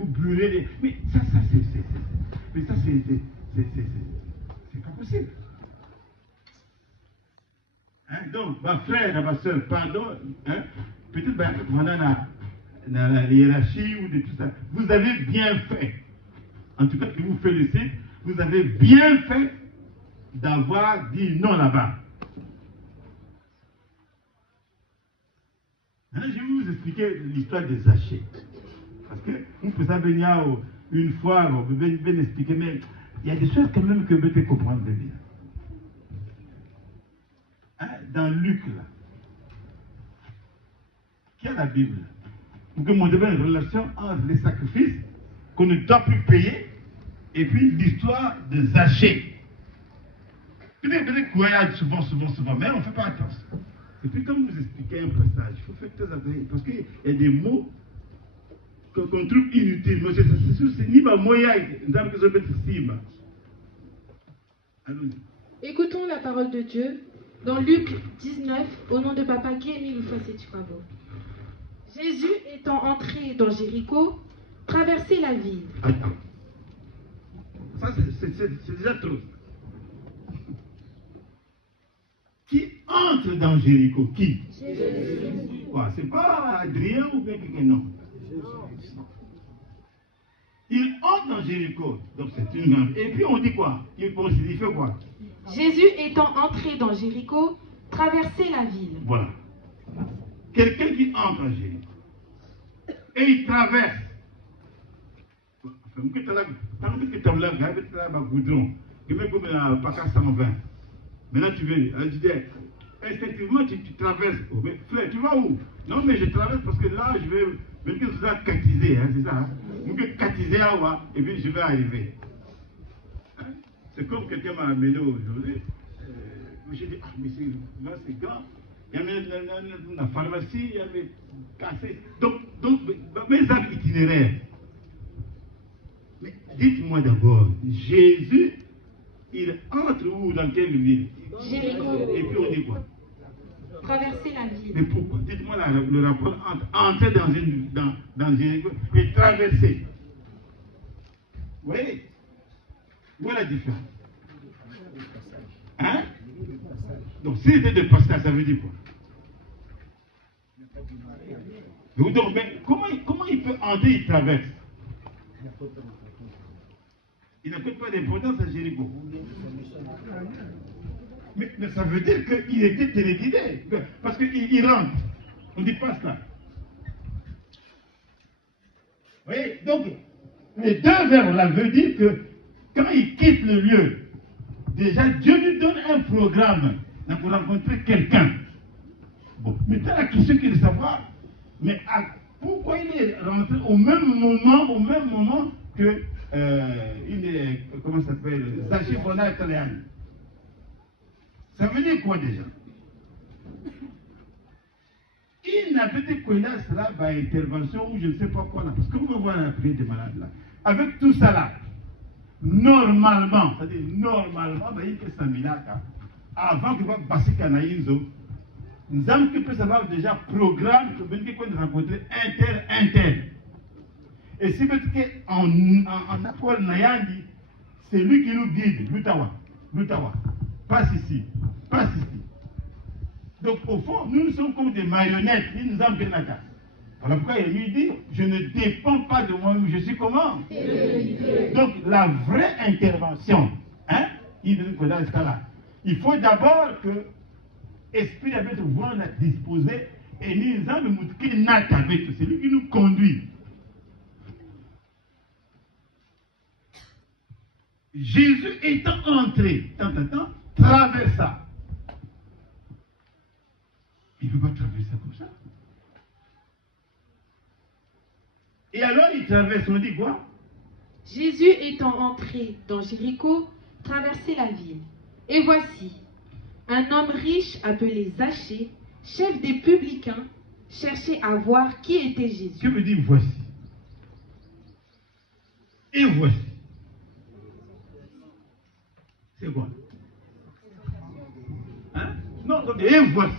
brûlez les... Mais ça c'est pas possible. Hein? Donc, ma frère, ma soeur, pardon, hein? Peut-être pendant la hiérarchie ou de tout ça, vous avez bien fait. En tout cas, je vous félicite, vous avez bien fait d'avoir dit non là-bas. Hein, je vais vous expliquer l'histoire des Zachée. Parce que vous pouvez venir une fois, vous pouvez bien expliquer, mais il y a des choses quand même que vous devez comprendre de bien. Hein, dans Luc, là, qui a la Bible, vous pouvez montrer une relation entre les sacrifices qu'on ne doit plus payer et puis l'histoire de Zachée. Peut-être qu'on y a souvent, mais on ne fait pas attention. Et puis, comme vous expliquez un passage, il faut faire très attention, parce qu'il y a des mots qu'on trouve inutiles. Mais c'est ni ma moya, que je mette ici. Allons-y. Écoutons la parole de Dieu dans Luc 19, au nom de Papa Kémy Loufassetufabo. Jésus étant entré dans Jéricho, traversait la ville. Attends. Ça, c'est déjà trop. Qui entre dans Jéricho? Qui? Jésus. Quoi? C'est pas Adrien ou bien quelqu'un, non. Il entre dans Jéricho. Donc c'est une grande. Et puis on dit quoi? Il fait quoi? Jésus étant entré dans Jéricho, traversait la ville. Voilà. Quelqu'un qui entre en Jéricho. Et il traverse. Maintenant tu veux, tu dis, effectivement tu traverses. Oh, mais frère, tu vas où? Non mais je traverse parce que là je vais, même que je vous ai catisé, hein, c'est ça. Hein? Je vais catiser à moi et puis je vais arriver. Hein? C'est comme quelqu'un m'a amené aujourd'hui. J'ai dit, ah mais là c'est grand. Il y avait la pharmacie, il y avait cassé. Donc mes actes itinéraires. Mais dites-moi d'abord, Jésus, il entre où, dans quelle ville? Jéricho. Et puis on dit quoi? Traverser la ville. Mais pourquoi? Dites-moi le rapport entre entrer dans Jéricho et traverser. Vous voyez? Où est la différence? Hein? Donc si c'était de passage, ça veut dire quoi? Donc, mais comment il peut entrer, il traverse? Il n'a pas d'importance à Jéricho. Mais ça veut dire qu'il était téléguidé. Parce qu'il rentre. On dit pas cela. Vous voyez? Donc, les deux verbes-là veulent dire que quand il quitte le lieu, déjà Dieu lui donne un programme pour rencontrer quelqu'un. Bon, maintenant la question qui est de savoir, mais pourquoi il est rentré au même moment que il est, comment ça s'appelle, Zachée Bona Italian. Ça veut dire quoi déjà? Il n'a peut-être connu cela par intervention ou je ne sais pas quoi là, parce que vous voyez la prière des malades là. Avec tout ça là, normalement, c'est-à-dire normalement, il fait 100 000 avant que vous passiez à Naïnzo, nous avons que peut savoir déjà programme que vous rencontrer inter. Et si vous êtes en accord Nayandi, c'est lui qui nous guide, Lutawa. Passe ici. Donc au fond, nous sommes comme des marionnettes, nous avons bien la carte. Voilà pourquoi il lui dit, je ne dépends pas de moi-même, je suis comment? Donc la vraie intervention, il faut d'abord que l'Esprit avec voix la disposer et nous avons montré avec c'est lui qui nous conduit. Jésus étant entré, traversa. Il ne peut pas traverser comme ça. Et alors il traverse, on dit quoi? Jésus étant entré dans Jéricho, traversait la ville. Et voici, un homme riche appelé Zachée, chef des publicains, cherchait à voir qui était Jésus. Que veut dire voici? Et voici. C'est quoi? Hein? Non, donc, et voici.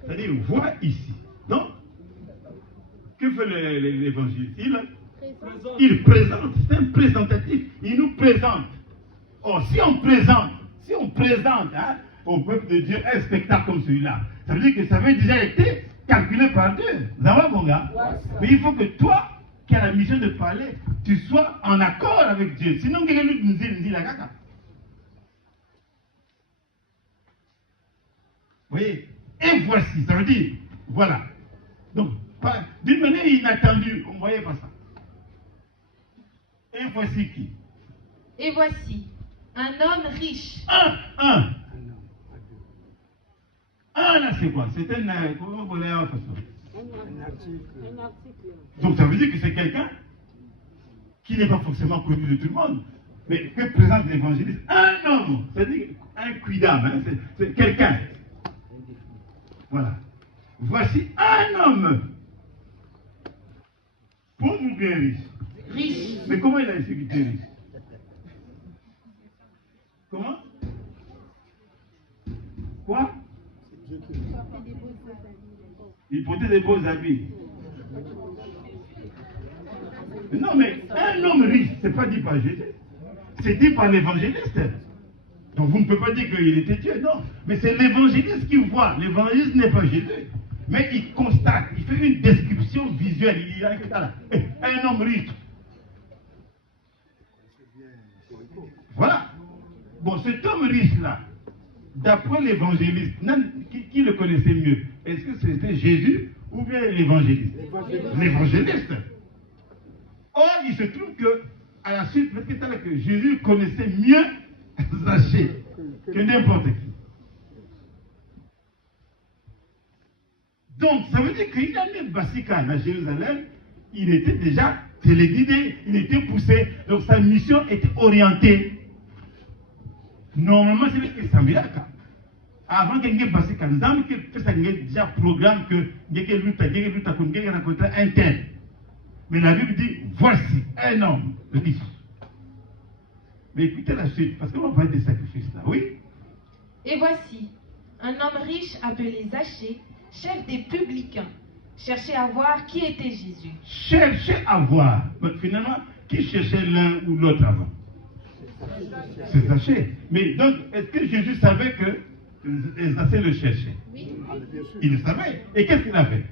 C'est-à-dire, vois ici. Non? Que fait l'évangile? Il présente, c'est un présentatif. Il nous présente. Or, si on présente au peuple de Dieu un spectacle comme celui-là, ça veut dire que ça avait déjà été calculé par Dieu. Vous avez mon gars? Mais il faut que toi, qui as la mission de parler, tu sois en accord avec Dieu. Sinon, quelqu'un nous dit la caca. Vous voyez? Et voici, ça veut dire, voilà. Donc, d'une manière inattendue, on ne voyait pas ça. Et voici qui? Et voici, un homme riche. Un, là, c'est quoi? C'est un... Comment vous l'avez en façon? Un article. Donc, ça veut dire que c'est quelqu'un qui n'est pas forcément connu de tout le monde, mais que présente l'évangéliste. Un homme, c'est-à-dire un quidam, hein, c'est quelqu'un. Voilà. Voici un homme. Pauvre ou bien riche? Riche. Mais comment il a été riche? Comment? Quoi? Il portait des beaux habits. Non, mais un homme riche, c'est pas dit par Jésus. C'est dit par l'évangéliste. Donc vous ne pouvez pas dire qu'il était Dieu, non. Mais c'est l'évangéliste qui voit. L'évangéliste n'est pas Jésus. Mais il constate, il fait une description visuelle. Il dit, un homme riche. Voilà. Bon, cet homme riche-là, d'après l'évangéliste, qui le connaissait mieux? Est-ce que c'était Jésus ou bien l'évangéliste? L'évangéliste. Or, il se trouve que, à la suite, peut-être que Jésus connaissait mieux Zachée que n'importe qui. Donc, ça veut dire qu'il a mis Bassika à Jérusalem, il était déjà téléguidé, il était poussé, donc sa mission était orientée. Normalement, c'est que ça me avant qu'il y ait Bassika, nous avons déjà programme que il y a rencontré un tel. Mais la Bible dit, voici un homme riche. Mais écoutez la suite, parce qu'on va parler des sacrifices là, oui? Et voici, un homme riche appelé Zachée, chef des publicains, cherchait à voir qui était Jésus. Cherchait à voir. Mais finalement, qui cherchait l'un ou l'autre avant? C'est Zachée. Mais donc, est-ce que Jésus savait que Zachée le cherchait? Oui. Il le savait. Et qu'est-ce qu'il a fait?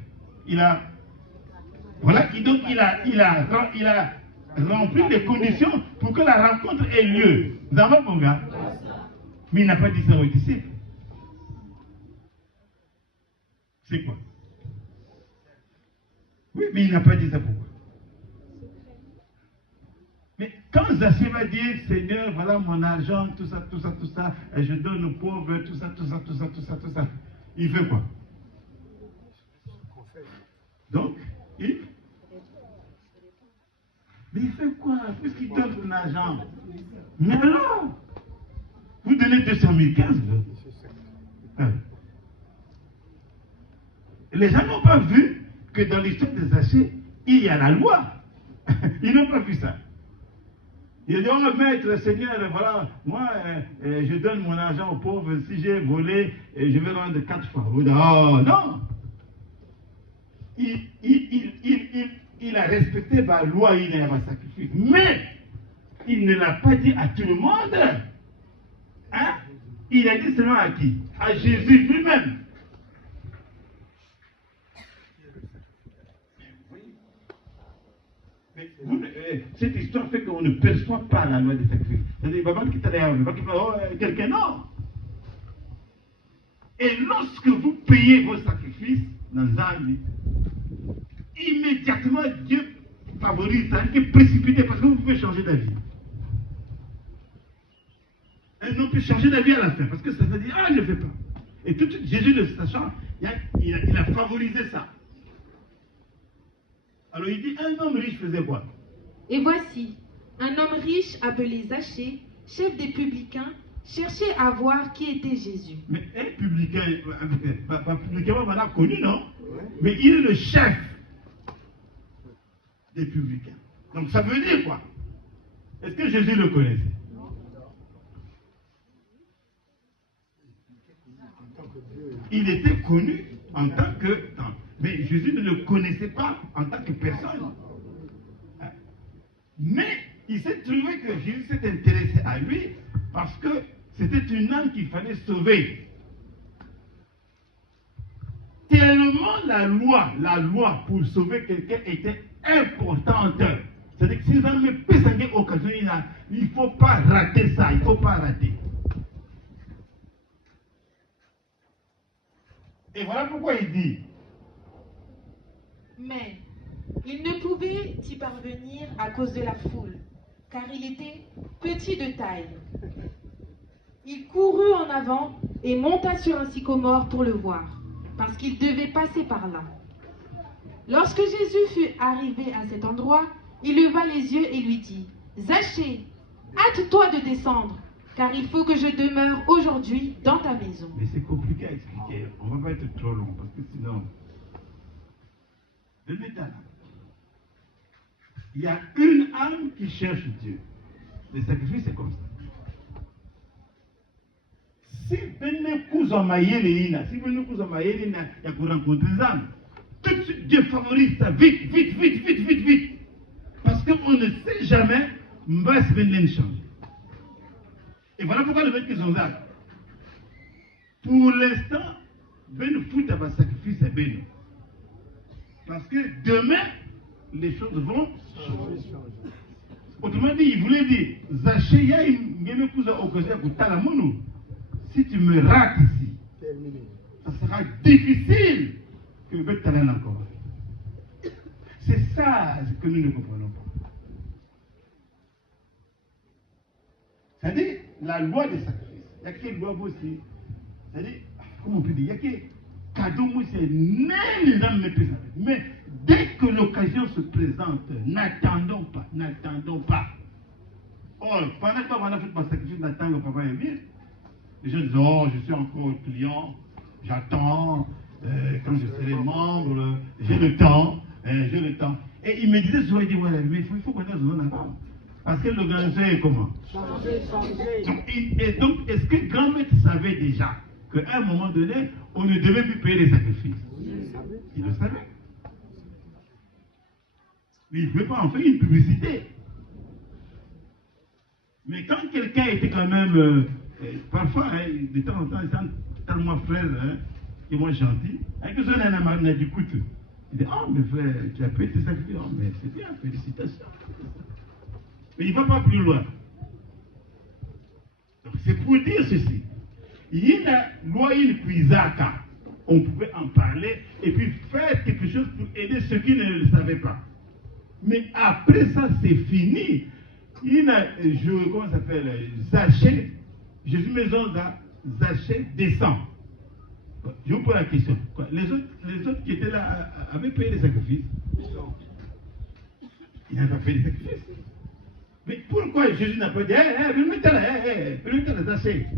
Voilà, donc il a rempli les conditions pour que la rencontre ait lieu. Vous avez mon gars? Mais il n'a pas dit ça aux disciples. C'est quoi? Oui, mais il n'a pas dit ça pourquoi? Mais quand Zachée va dire, Seigneur, voilà mon argent, tout ça, et je donne aux pauvres, tout ça, il fait quoi? Donc, mais il fait quoi? Puisqu'il donne son argent. Mais alors, vous donnez 200 015. Les gens n'ont pas vu que dans l'histoire de Zachée, il y a la loi. Ils n'ont pas vu ça. Il a dit, oh maître, Seigneur, voilà, moi, je donne mon argent aux pauvres. Si j'ai volé, je vais rendre 4 fois. Oh non! Il a respecté la loi, il a un sacrifice. Mais, il ne l'a pas dit à tout le monde. Hein? Il a dit seulement à qui? À Jésus lui-même. Cette histoire fait qu'on ne perçoit pas la loi des sacrifices. C'est-à-dire, quelqu'un non. Et lorsque vous payez vos sacrifices dans un lit, immédiatement Dieu favorise ça, qui est précipité parce que vous pouvez changer d'avis. Un homme peut changer d'avis à la fin parce que ça veut dire, ah, il ne le fait pas. Et tout de suite, Jésus le sachant, il a favorisé ça. Alors il dit, un homme riche faisait quoi? Et voici, un homme riche appelé Zachée, chef des publicains, cherchait à voir qui était Jésus. Mais un publicain, pas publicain, on l'a connu, non? Mais il est le chef des publicains. Donc ça veut dire quoi? Est-ce que Jésus le connaissait? Il était connu en tant que... Mais Jésus ne le connaissait pas en tant que personne. Mais il s'est trouvé que Jésus s'est intéressé à lui parce que c'était une âme qu'il fallait sauver. Tellement la loi pour sauver quelqu'un était importante. C'est-à-dire que si vous avez une occasion, il ne faut pas rater ça, il ne faut pas rater. Et voilà pourquoi il dit. Mais il ne pouvait y parvenir à cause de la foule, car il était petit de taille. Il courut en avant et monta sur un sycomore pour le voir, parce qu'il devait passer par là. Lorsque Jésus fut arrivé à cet endroit, il leva les yeux et lui dit, « Zachée, hâte-toi de descendre, car il faut que je demeure aujourd'hui dans ta maison. » Mais c'est compliqué à expliquer. On ne va pas être trop long, parce que sinon... Le métal. Il y a une âme qui cherche Dieu. Le sacrifice, c'est comme ça. Si vous rencontrez il y a pour rencontrer les âmes, tout de suite Dieu favorise ça vite. Parce qu'on ne sait jamais, Mbas Benlen change. Et voilà pourquoi le fait qu'ils ont ça. Pour l'instant, Ben Fout a sacrifice à Ben. Parce que demain, les choses vont changer. Autrement dit, il voulait dire, Zachée, si tu me rates ici, ça sera difficile que le bête t'amène encore. C'est ça que nous ne comprenons pas. C'est-à-dire, la loi des sacrifices. Il y a quelle loi aussi? C'est-à-dire, comment on peut dire, il y a quel cadeau, moi, c'est même les âmes me présentent. Mais dès que l'occasion se présente, n'attendons pas. Oh, pendant que on a fait ma sacrifice, n'attends que papa est bien. Les gens disent, oh, je suis encore client, j'attends, quand je serai membre, j'ai le temps. Et il me disait souvent, il dit, ouais, mais il faut qu'on ait besoin d'accord. Parce que l'organisation est comment? Changer. Donc, est-ce que grand-mère savait déjà qu'à un moment donné, on ne devait plus payer les sacrifices? Il le savait. Mais il ne pouvait pas en faire une publicité. Mais quand quelqu'un était quand même, parfois, de temps en temps, il sent tellement frère, et moi gentil, avec que ça, on a dit, écoute, il dit, oh, mais frère, tu as payé tes sacrifices. Oh, mais c'est bien, félicitations. Mais il ne va pas plus loin. Donc c'est pour dire ceci. Il y a une loi, une cuisaka. On pouvait en parler et puis faire quelque chose pour aider ceux qui ne le savaient pas. Mais après ça, c'est fini. Il y a, comment ça s'appelle, Zachée. Jésus maison Zachée descend. Je vous pose la question. Les autres qui étaient là avaient payé les sacrifices? Ils n'avaient pas fait les sacrifices. Mais pourquoi Jésus n'a pas dit, venez là, Zachée.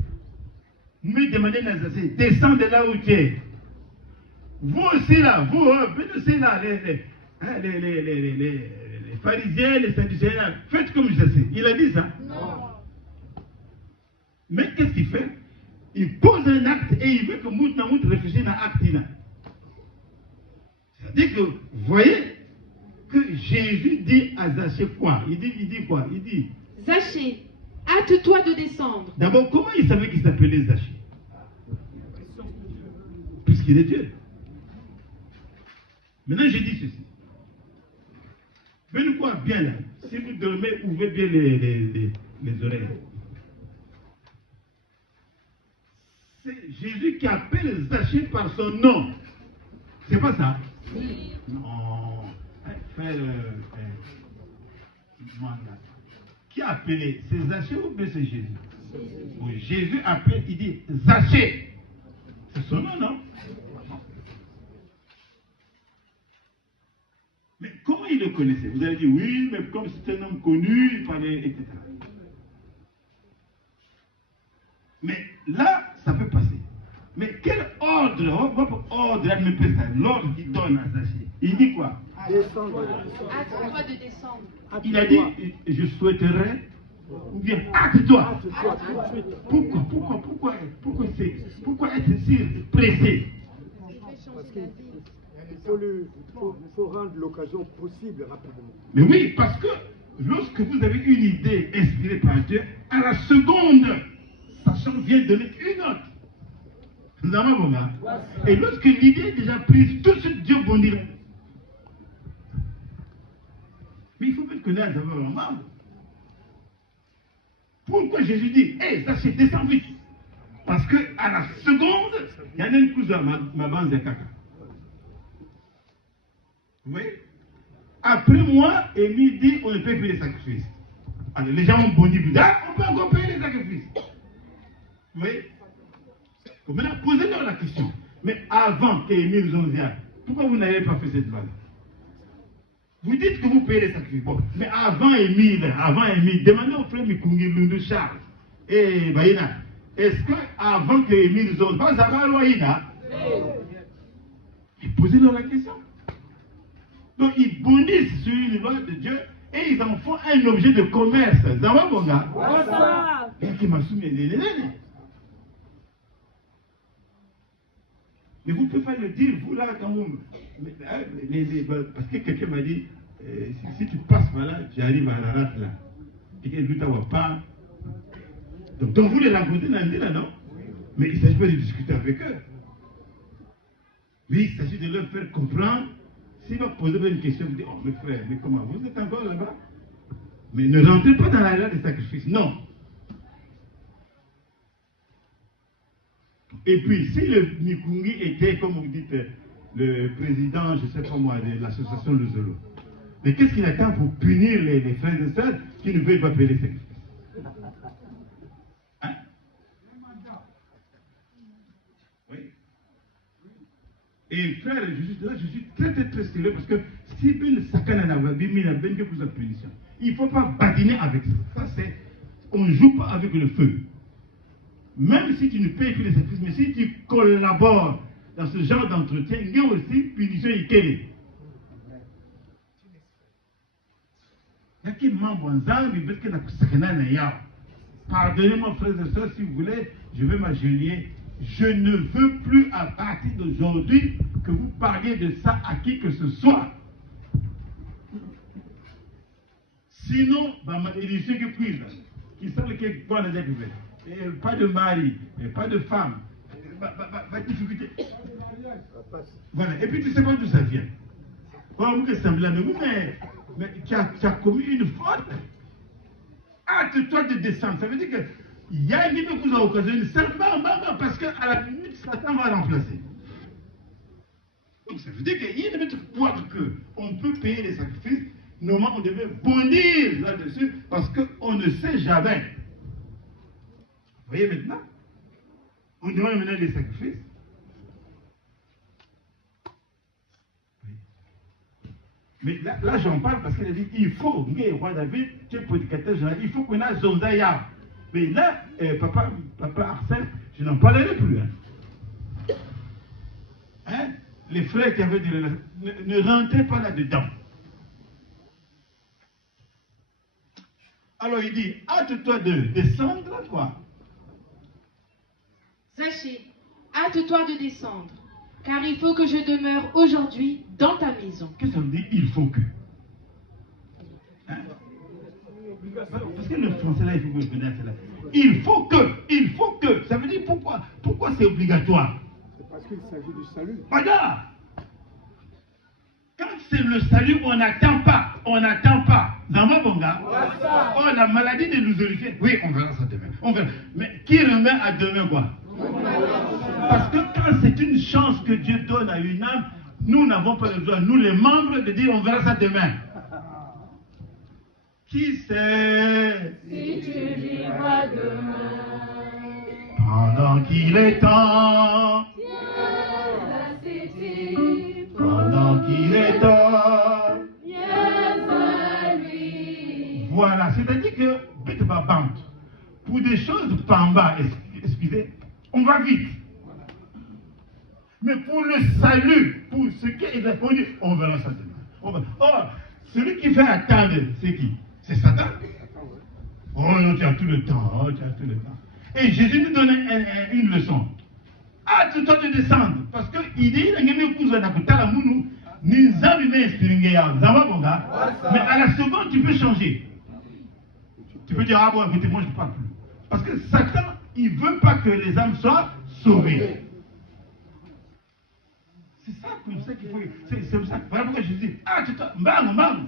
Me demandez à Zachée, descends de là où tu es. Vous aussi là, vous, venez aussi là, les pharisiens, les sadducéens, faites comme je sais. Il a dit ça? Non. Mais qu'est-ce qu'il fait? Il pose un acte et il veut que Mout réfléchisse à l'acte. C'est-à-dire que, vous voyez, que Jésus dit à Zachée quoi? Il dit quoi? Il dit... Zachée, hâte-toi de descendre. D'abord, comment il savait qu'il s'appelait Zachée? Puisqu'il est Dieu. Maintenant, je dis ceci. Venez quoi bien là. Si vous dormez, ouvrez bien les oreilles. C'est Jésus qui appelle Zachée par son nom. C'est pas ça? Oui. Non. Frère, qui a appelé? C'est Zachée ou bien c'est Jésus? Oui, Jésus appelle, il dit Zachée. C'est son nom, non? Mais comment il le connaissait? Vous allez dire, oui, mais comme c'est un homme connu, il parlait, etc. Mais là, ça peut passer. Mais quel ordre, votre ordre, l'ordre qu'il donne à Zachée, il dit quoi? Hâte-toi de descendre. Il a dit, je souhaiterais, ou bien hâte-toi. Pourquoi être si pressé? Il faut rendre l'occasion possible rapidement. Mais oui, parce que lorsque vous avez une idée inspirée par Dieu, à la seconde, sa chambre vient donner une autre. Nous avons bon là. Et lorsque l'idée est déjà prise, tout de suite Dieu bondit. Mais il faut bien connaître d'abord un membre. Pourquoi Jésus dit, hé, ça c'est descend vite? Parce que à la seconde, il y en a une cousin, ma bande de caca. Vous voyez? Après moi, Émile dit on ne peut payer les sacrifices. Alors les gens ont bondi, on peut encore payer les sacrifices. Vous voyez? Donc maintenant, posez-leur la question. Mais avant qu'Émile nous en vienne, pourquoi vous n'avez pas fait cette loi? Vous dites que vous payez les sacrifices. Bon, mais avant Émile, demandez au frère Mikungi Lundu Charles et Baïna, est-ce qu'avant qu'Émile nous en vienne, ça va loi Ina? Posez-leur la question. Donc ils bondissent sur une loi de Dieu et ils en font un objet de commerce. Zawa Bonga. Mais vous ne pouvez pas le dire, vous là, quand même. Parce que quelqu'un m'a dit, si tu passes par là, tu arrives à la rate là. Et que tu ne pas. Donc vous les racontez là, non? Mais il ne s'agit pas de discuter avec eux. Mais il s'agit de leur faire comprendre. S'il va poser une question, vous dites, oh mes frères, mais comment, vous êtes encore là-bas? Mais ne rentrez pas dans la loi des sacrifices, non. Et puis, si le Mikungi était, comme vous dites, le président, je ne sais pas moi, de l'association de Zolo, mais qu'est-ce qu'il attend pour punir les frères et sœurs qui ne veulent pas payer les sacrifices? Hein? Oui. Et frère, je suis très sérieux parce que si une sakana n'a punition, il ne faut pas badiner avec ça. On ne joue pas avec le feu. Même si tu ne payes plus les sacrifices, mais si tu collabores dans ce genre d'entretien, il y a aussi punition ikele. Pardonnez-moi, frères et sœurs, si vous voulez, je vais m'agenouiller. Je ne veux plus à partir d'aujourd'hui que vous parliez de ça à qui que ce soit. Sinon, il y a ceux qui savent que quoi les découvert. Pas de mari, pas de femme, pas de difficulté. Voilà, et puis tu ne sais pas d'où ça vient. Comme que semblant de vous, mais tu as commis une faute. Hâte-toi de descendre. Ça veut dire qu'il y a une limite que vous avez occasionné seulement parce qu'à la minute, Satan va remplacer. Donc ça veut dire qu'il y a une limite pour qu'on peut payer les sacrifices. Normalement, on devait bondir là-dessus parce qu'on ne sait jamais. Vous voyez maintenant? On demande maintenant les sacrifices. Mais là j'en parle parce qu'il a dit il faut, roi David, tu es prédicateur général, il faut qu'on ait Zonzaya. Mais là, papa Arsène, je n'en parlerai plus. Hein? Les frères qui avaient dit, ne rentrez pas là-dedans. Alors il dit, hâte-toi de descendre, quoi. Zachée, hâte-toi de descendre, car il faut que je demeure aujourd'hui dans ta maison. Qu'est-ce que ça veut dire, il faut que? Hein? Parce que le français là, il faut que vous connaissiez là. Il faut que. Ça veut dire pourquoi? Pourquoi c'est obligatoire? C'est parce qu'il s'agit du salut. Regarde! Quand c'est le salut, on n'attend pas. Zama Bonga. Oh, la maladie de nous horrifier. Oui, on verra ça demain. On verra. Mais qui remet à demain quoi? Parce que quand c'est une chance que Dieu donne à une âme, nous n'avons pas le droit, nous les membres, de dire on verra ça demain. Qui sait Si tu vivras demain, pendant qu'il est temps, la cité, pendant qu'il est temps. viens à lui. Voilà, c'est-à-dire que bête babante, pour des choses en bas, excusez, on va vite. Mais pour le salut, pour ce qui est répondu, on verra ça demain. Oh, celui qui fait attendre, c'est qui? C'est Satan. Oh non, tu as tout le temps, Et Jésus nous donne une leçon. Hâte-toi de descendre, parce qu'il dit, mais à la seconde, tu peux changer. Tu peux dire, ah bon, écoutez, moi je ne parle plus. Parce que Satan, il ne veut pas que les âmes soient sauvées. C'est ça comme ça qu'il faut. C'est comme ça. Voilà pourquoi je dis, bang.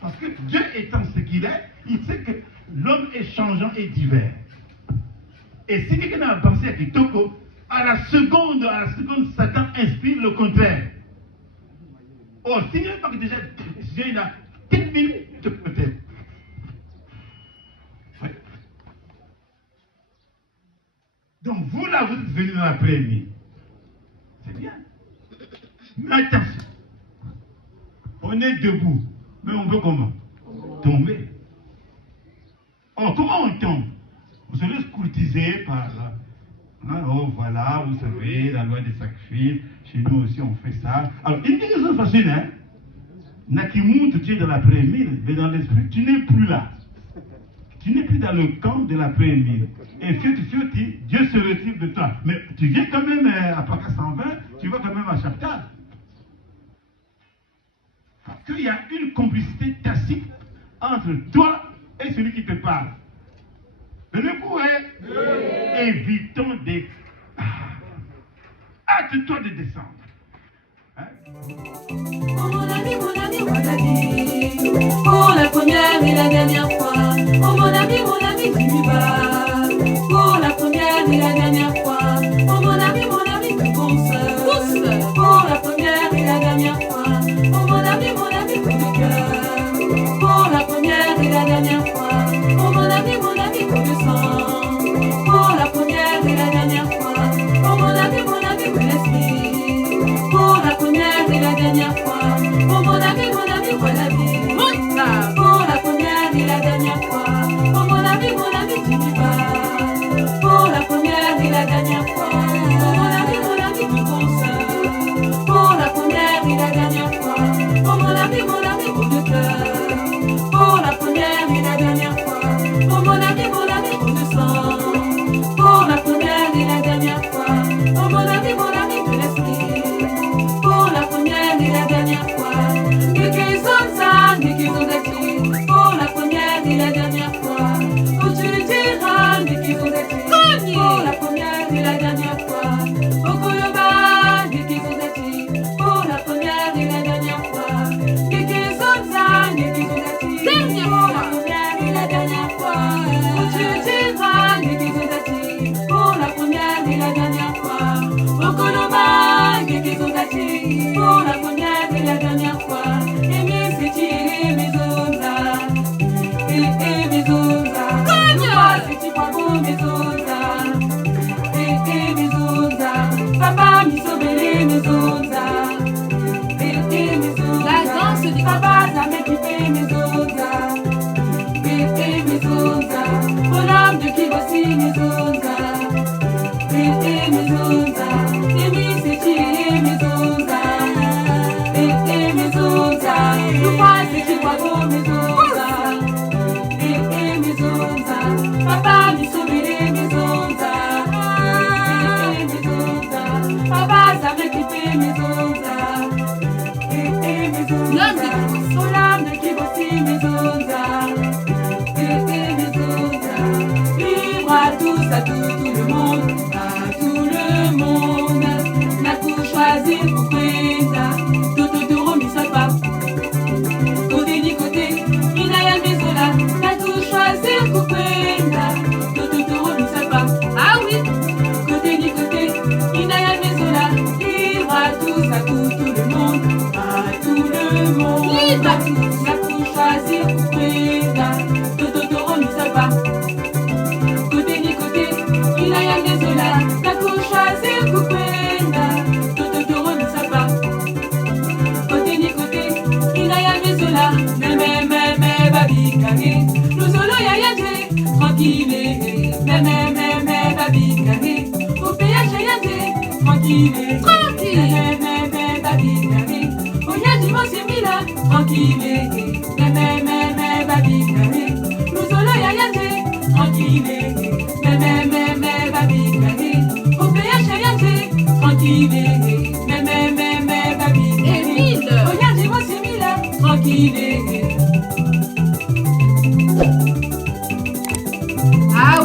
Parce que Dieu étant ce qu'il est, il sait que l'homme est changeant et divers. Et si quelqu'un a pensé à Kitoko, à la seconde, Satan inspire le contraire. Oh, si il n'y a pas que déjà, il a 4 minutes peut-être. Ouais. Donc vous là, vous êtes venus dans la première. C'est bien. Mais attention. On est debout. Mais on peut comment? Tomber. Oh, comment on tombe? On se laisse courtiser par... oh voilà, vous savez, la loi des sacrifices. Chez nous aussi, on fait ça. Alors, une raison facile, hein? Nakimuntu, tu es dans la première, mais dans l'esprit, tu n'es plus là. Tu n'es plus dans le camp de la première. Et fioti, Dieu se retire de toi. Mais tu viens quand même à Paka 120, tu vas quand même à Chaptal. Parce qu'il y a une complicité tacite entre toi et celui qui te parle. Le coup est, évitons des... Hâte-toi de descendre. Hein? Oh mon ami, pour la première et la dernière fois. Oh mon ami, tu y vas. Pour la première et la dernière fois. Oh mon ami, te pousse. Pour la première et la dernière fois. Oh mon ami, coup de cœur. Pour la première et la dernière fois. Oh mon ami, coup de sang. Pour la première et la dernière fois. Oh mon ami, coup d'esprit. Pour la première et la dernière fois. Oh mon ami, voilà vie. Pour la première et la dernière fois. Oh mon ami, tu y vas. Pour la première et la dernière fois. Oh mon ami, tu penses. Pour la première et la dernière fois. Oh mon ami, coup de cœur. Pour la première et la dernière fois. Oh mon ami, coup de sang. Pour la première et la dernière fois. Oh mon ami, de l'esprit. Pour la première et la dernière fois. Pour la première et la dernière fois. Où tu diras, pour la première et la dernière fois. Au Koyoba, pour la première et la dernière fois. Pour la première et la dernière fois. Où tu diras, pour la première et la dernière fois. Au Koyoba, pour la première et la dernière fois. Papa mi sobele mezonza. La danse du papa ça m'équipe mezonza. Mezonza. Pour l'âme de qui voici mezonza. Mezonza. Emi c'est qui mezonza. Mezonza. Nous pas c'est qui quoi mezonza. la pour choisir Brenda, Totoro Misaba. Côté ni côté, il a ya désola, la pour choisir Brenda, Totoro Misaba. Côté ni côté, il a ya désola, mais babi carré, nous solo ya ya dé, tranquille, mais babi carré, au péage ya dé, tranquille, mais babi carré. Tranquille, mais babi carré. Nous solo ya ya dé, tranquille, mais babi carré. Au péage ya dé, tranquille, mais babi carré. Oh ya dis moi c'est mila, tranquille. Ah